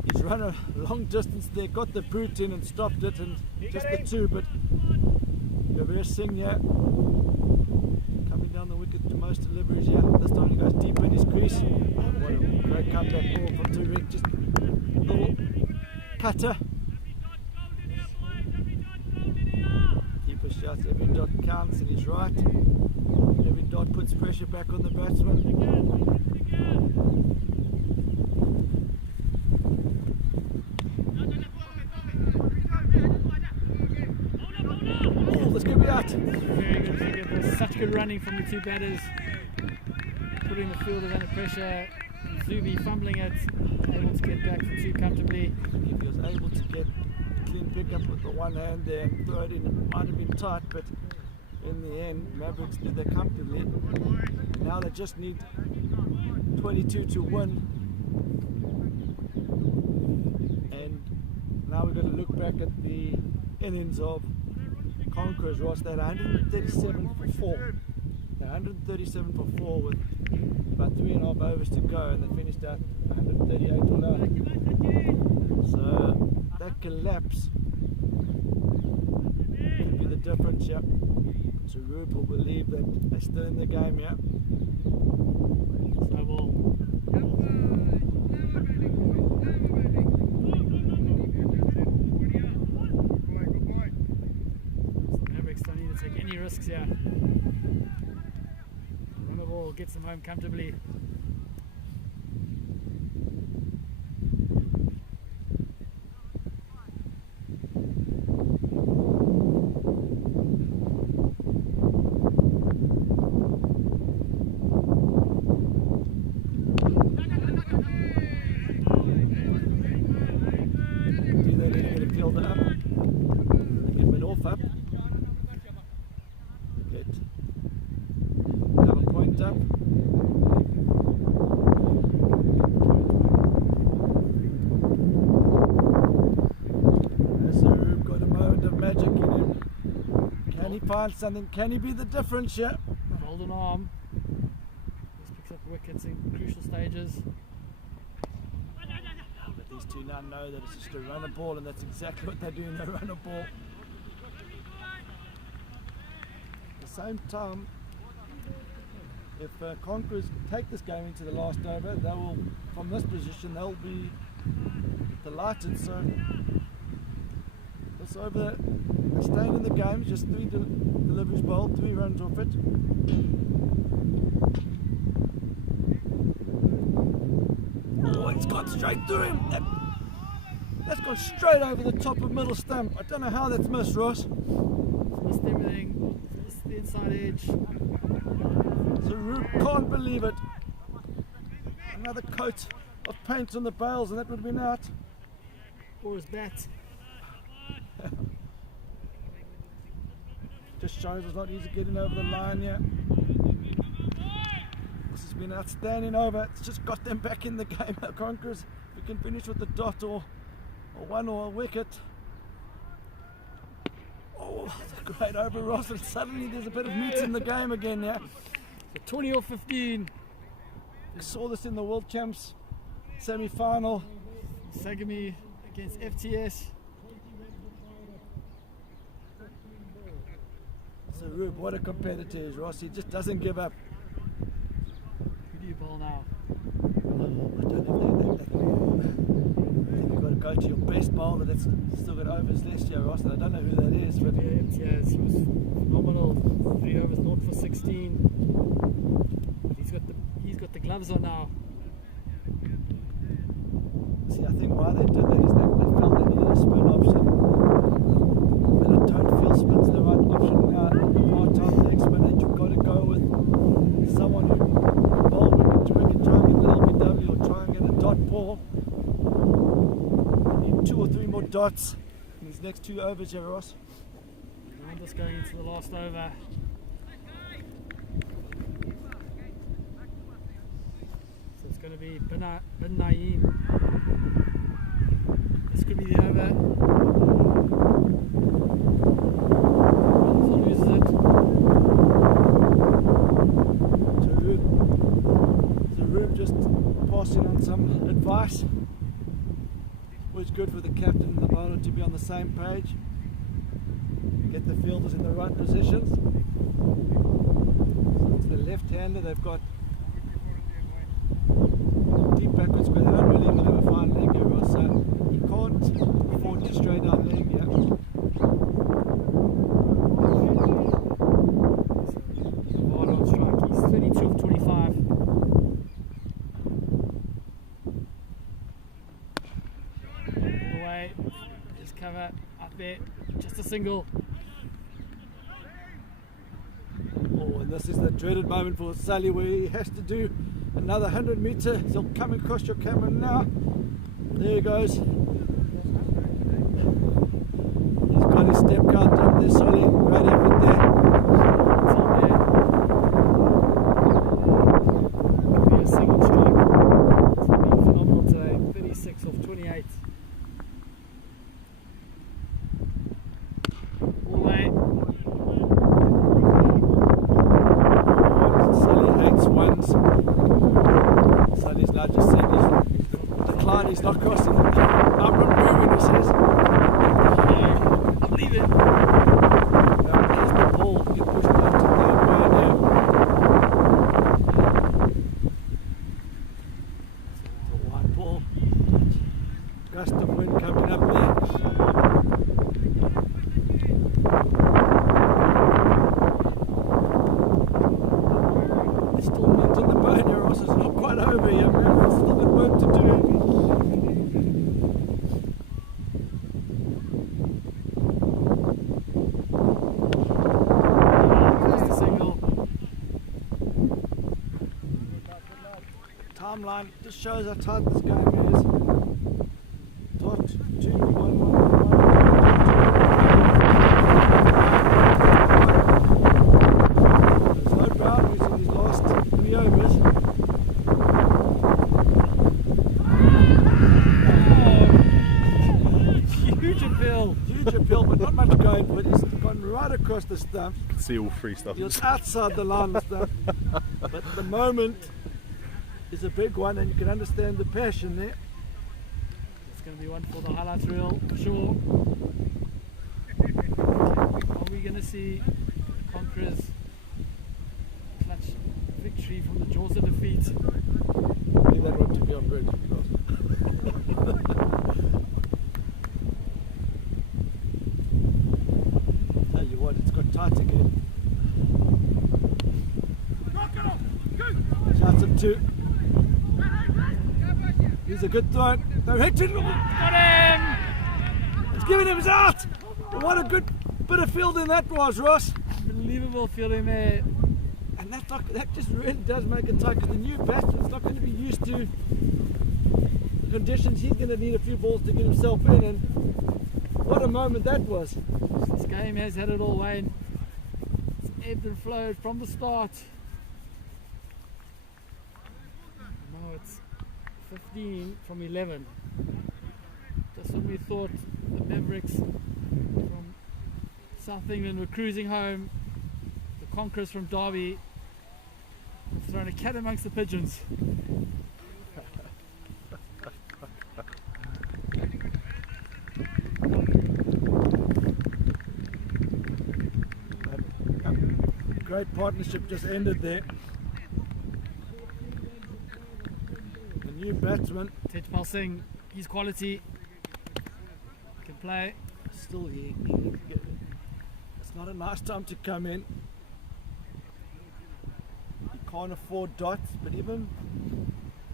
he's run a long distance there, got the boot in and stopped it, and just the two, but Kavir Singh here coming down the wicket to most deliveries here. This time he goes deep in his crease. What a great comeback ball from Tariq, just a little cutter. Keeper shouts every dot counts, and he's right. Every dot puts pressure back on the batsman. Oh, this could be out. Very good wicket. There's such good running from the two batters, putting the fielders under pressure. Zubi fumbling it, able to get back for two comfortably. If he was able to get a clean pickup with the one hand there and throw it in, it might have been tight, but in the end, Mavericks did that comfortably. Now they just need 22 to win. And now we've got to look back at the innings of Conquerors. Ross, they had 137 for 4. 137 for 4 with about 3.5 overs to go, and they finished out 138 all out. So that collapse could be the difference, yeah. So Roop will believe that they're still in the game, yeah. So ball. The Mavericks don't need to take any risks here. Run the ball, gets them home comfortably. Find something. Can he be the difference? Yeah. Golden arm. Just picks up wickets in crucial stages. But these two now know that it's just a run a ball, and that's exactly what they're doing. They run a ball. At the same time, if Conquerors take this game into the last over, they will, from this position, they'll be delighted. So this over, they're staying in the game, just 3 deliveries bowled, 3 runs off it. Oh, it's gone straight through him. That's gone straight over the top of middle stump. I don't know how that's missed, Ross. Missed everything. Missed the inside edge. So Roop can't believe it. Another coat of paint on the bails and that would have been out. Or his bat. Just shows it's not easy getting over the line here. This has been outstanding over. It's just got them back in the game. The Conquerors, we can finish with the dot or one or a wicket. Oh, that's a great over, Ross, and suddenly there's a bit of meat in the game again now. So 20 or 15. We saw this in the World Champs semi-final. Sagami against FTS. So Rube, what a competitor is Ross. He just doesn't give up. Who do you bowl now? I think you've got to go to your best bowler that's still got overs last year, Ross, and I don't know who that is. But Yeah, FTS. He was phenomenal. 3 overs, 0 for 16. He's got the gloves on now. see, I think why they did that is they felt they needed a spin option. And I don't feel spin's the right option now. Part-time leg spin, and you've got to go with someone who can bowl to we can try and get an LBW or try and get a dot ball. You need 2 or 3 more dots in these next 2 overs here, Ross. I'm just going into the last over. So it's going to be Bin Naeem. This could be the over. Runs or loses it. Zarub just passing on some advice. Always good for the captain and the bowler to be on the same page. Get the fielders in the right positions. So it's the left-hander. They've got deep backwards, but they don't really even have a fine leg here, Ross, so he can't afford to straight out leg here. Hard on strike. He's 32 of 25. All the way. Just cover up there. Just a single. Oh, and this is the dreaded moment for Sally where he has to do another 100 metres. He'll come across your camera now. There he goes. He's got his step count up there, Solly. Great effort there. It's on there. Could be a single strike. It's been phenomenal today. 36 of 28. All the way. Sully hates ones. Sully's now just saying the decline, he's not crossing. I'm not moving, he says. I believe it. Now there's the ball, get pushed back to third man here. It's a wide ball. Gust of wind coming up there. Still meant in the bone here, Ross. It's not quite over yet, man. There's still got work to do. Just a single. Timeline just shows how tight this game is. Dot 2 1 1 1. There's no boundaries in these last 3 overs. Huge appeal. Huge appeal, but not much going for it. He's gone right across the stumps. can see all 3 stuff. He was outside the line and stuff. But the moment is a big one, and you can understand the passion there. It's going to be one for the highlights reel for sure. Are we going to see the Conquerors clutch victory from the jaws of defeat? Leave that one to be on bridge. Tell you what, it's got tight again. Shouts him too. He's a good throw. They're hitting him. Got him! It's giving him his out. What a good bit of fielding that was, Ross. Unbelievable feeling there. And that just really does make it tight, because the new batsman's not going to be used to conditions, he's going to need a few balls to get himself in, and what a moment that was. This game has had it all, Wayne. It's ebbed and flowed from the start. Now it's 15 from 11. Just when we thought the Mavericks from South England were cruising home, the Conquerors from Derby have thrown a cat amongst the pigeons. Great partnership just ended there. The new batsman, Tejpal Singh, his quality, can play. still it's not a nice time to come in. You can't afford dots, but even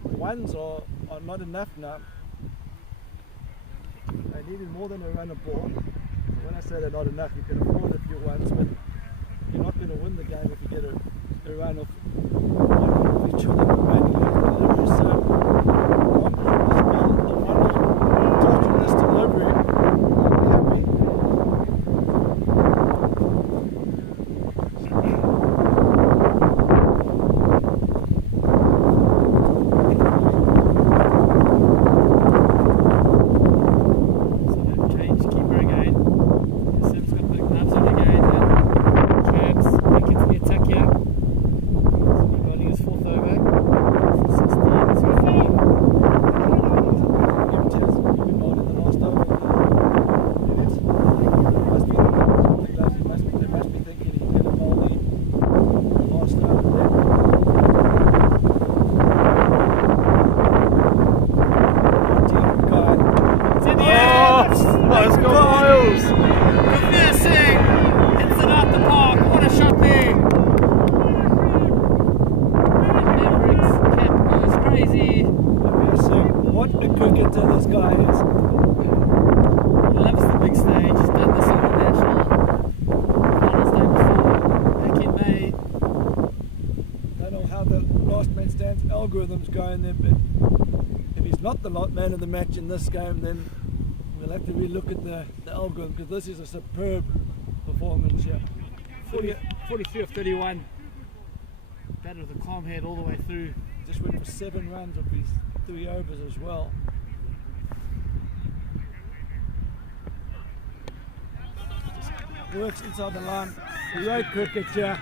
ones are not enough now. They needed more than a run a ball. When I say they're not enough, you can afford a few ones, but you're not going to win the game if you get a run off one of each other remaining delivery. So confident as well, the one touch on this delivery, I'm happy. So they've changed keeper again. Sim's got the gloves on again, and Crabs back into the attack here. So we're bowling his fourth over. 16 to 15. Empties, you've been bowled in the last over. They must be thinking he's going to bowl the last over there. Deep guy. It's in the air! Let's go, Miles! Gavir Singh hits it out the park. What a shot there! And Mavericks cap goes crazy. So what a cricketer this guy is. Loves the big stage. He's done this on the national finals day before, back in May. Don't know how the last man stands algorithm's going there, but if he's not the man of the match in this game, then we'll have to relook at the algorithm, because this is a superb performance here. 43 of 31. Batted with a calm head all the way through. Just went for 7 runs of his 3 overs as well. Just works inside the line. Great cricket here.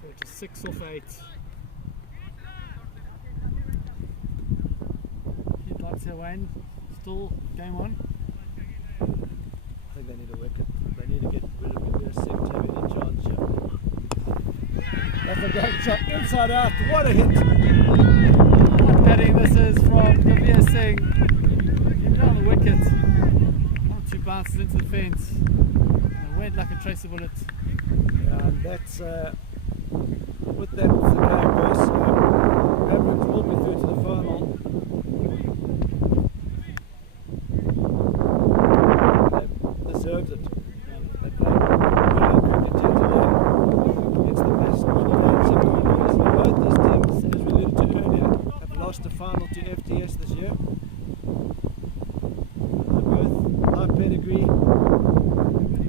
So just 6 off 8. Few dots here, Wayne. Still game on. I think they need a wicket. They need to get rid of Gavir Singh to have any chance here. That's a great shot inside out. What a hit! What batting this is from Gavir Singh. Him down the wicket. 1-2 bounces into the fence. And it went like a tracer bullet. And that's with that the game was. Mavericks will be through to the final. They deserved it. They played brilliant cricket here today. It's the best Conquerors. Both these teams, as we alluded to earlier, have lost the final to FTS this year. They're both high pedigree.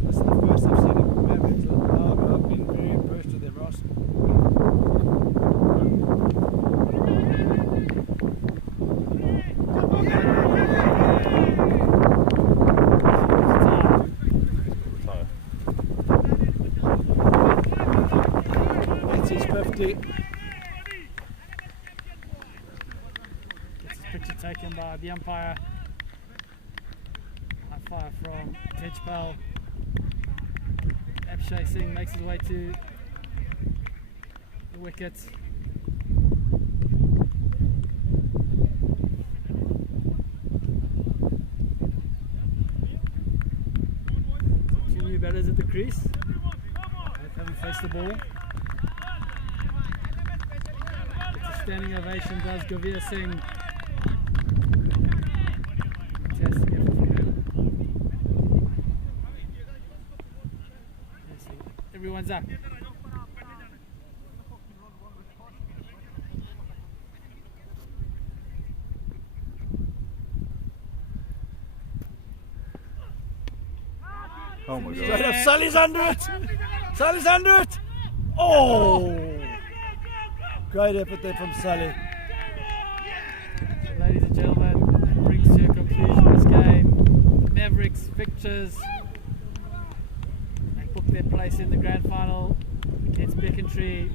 This is the first I've seen of Mavericks. I've been very impressed with their roster. That's his 50. Gets his picture taken by the umpire. High fire from Tejpal. Abhishek Singh makes his way to the wicket. Two new batters at the crease. Both haven't faced the ball. It's a standing ovation, does Gavir Singh. Fantastic effort from him. Hands up. Oh my Straight god. up, Sully's under it! Sully's under it! Oh! Great effort there from Sully. So ladies and gentlemen, that brings to a conclusion this game. The Mavericks victors. They booked their place in the grand final against Beckentry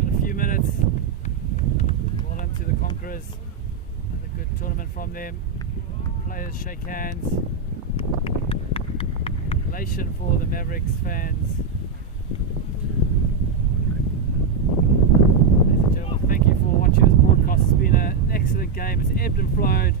in a few minutes. Well done to the Conquerors. Another good tournament from them. Players shake hands. Elation for the Mavericks fans. Ladies and gentlemen, thank you for watching this broadcast. It's been an excellent game. It's ebbed and flowed.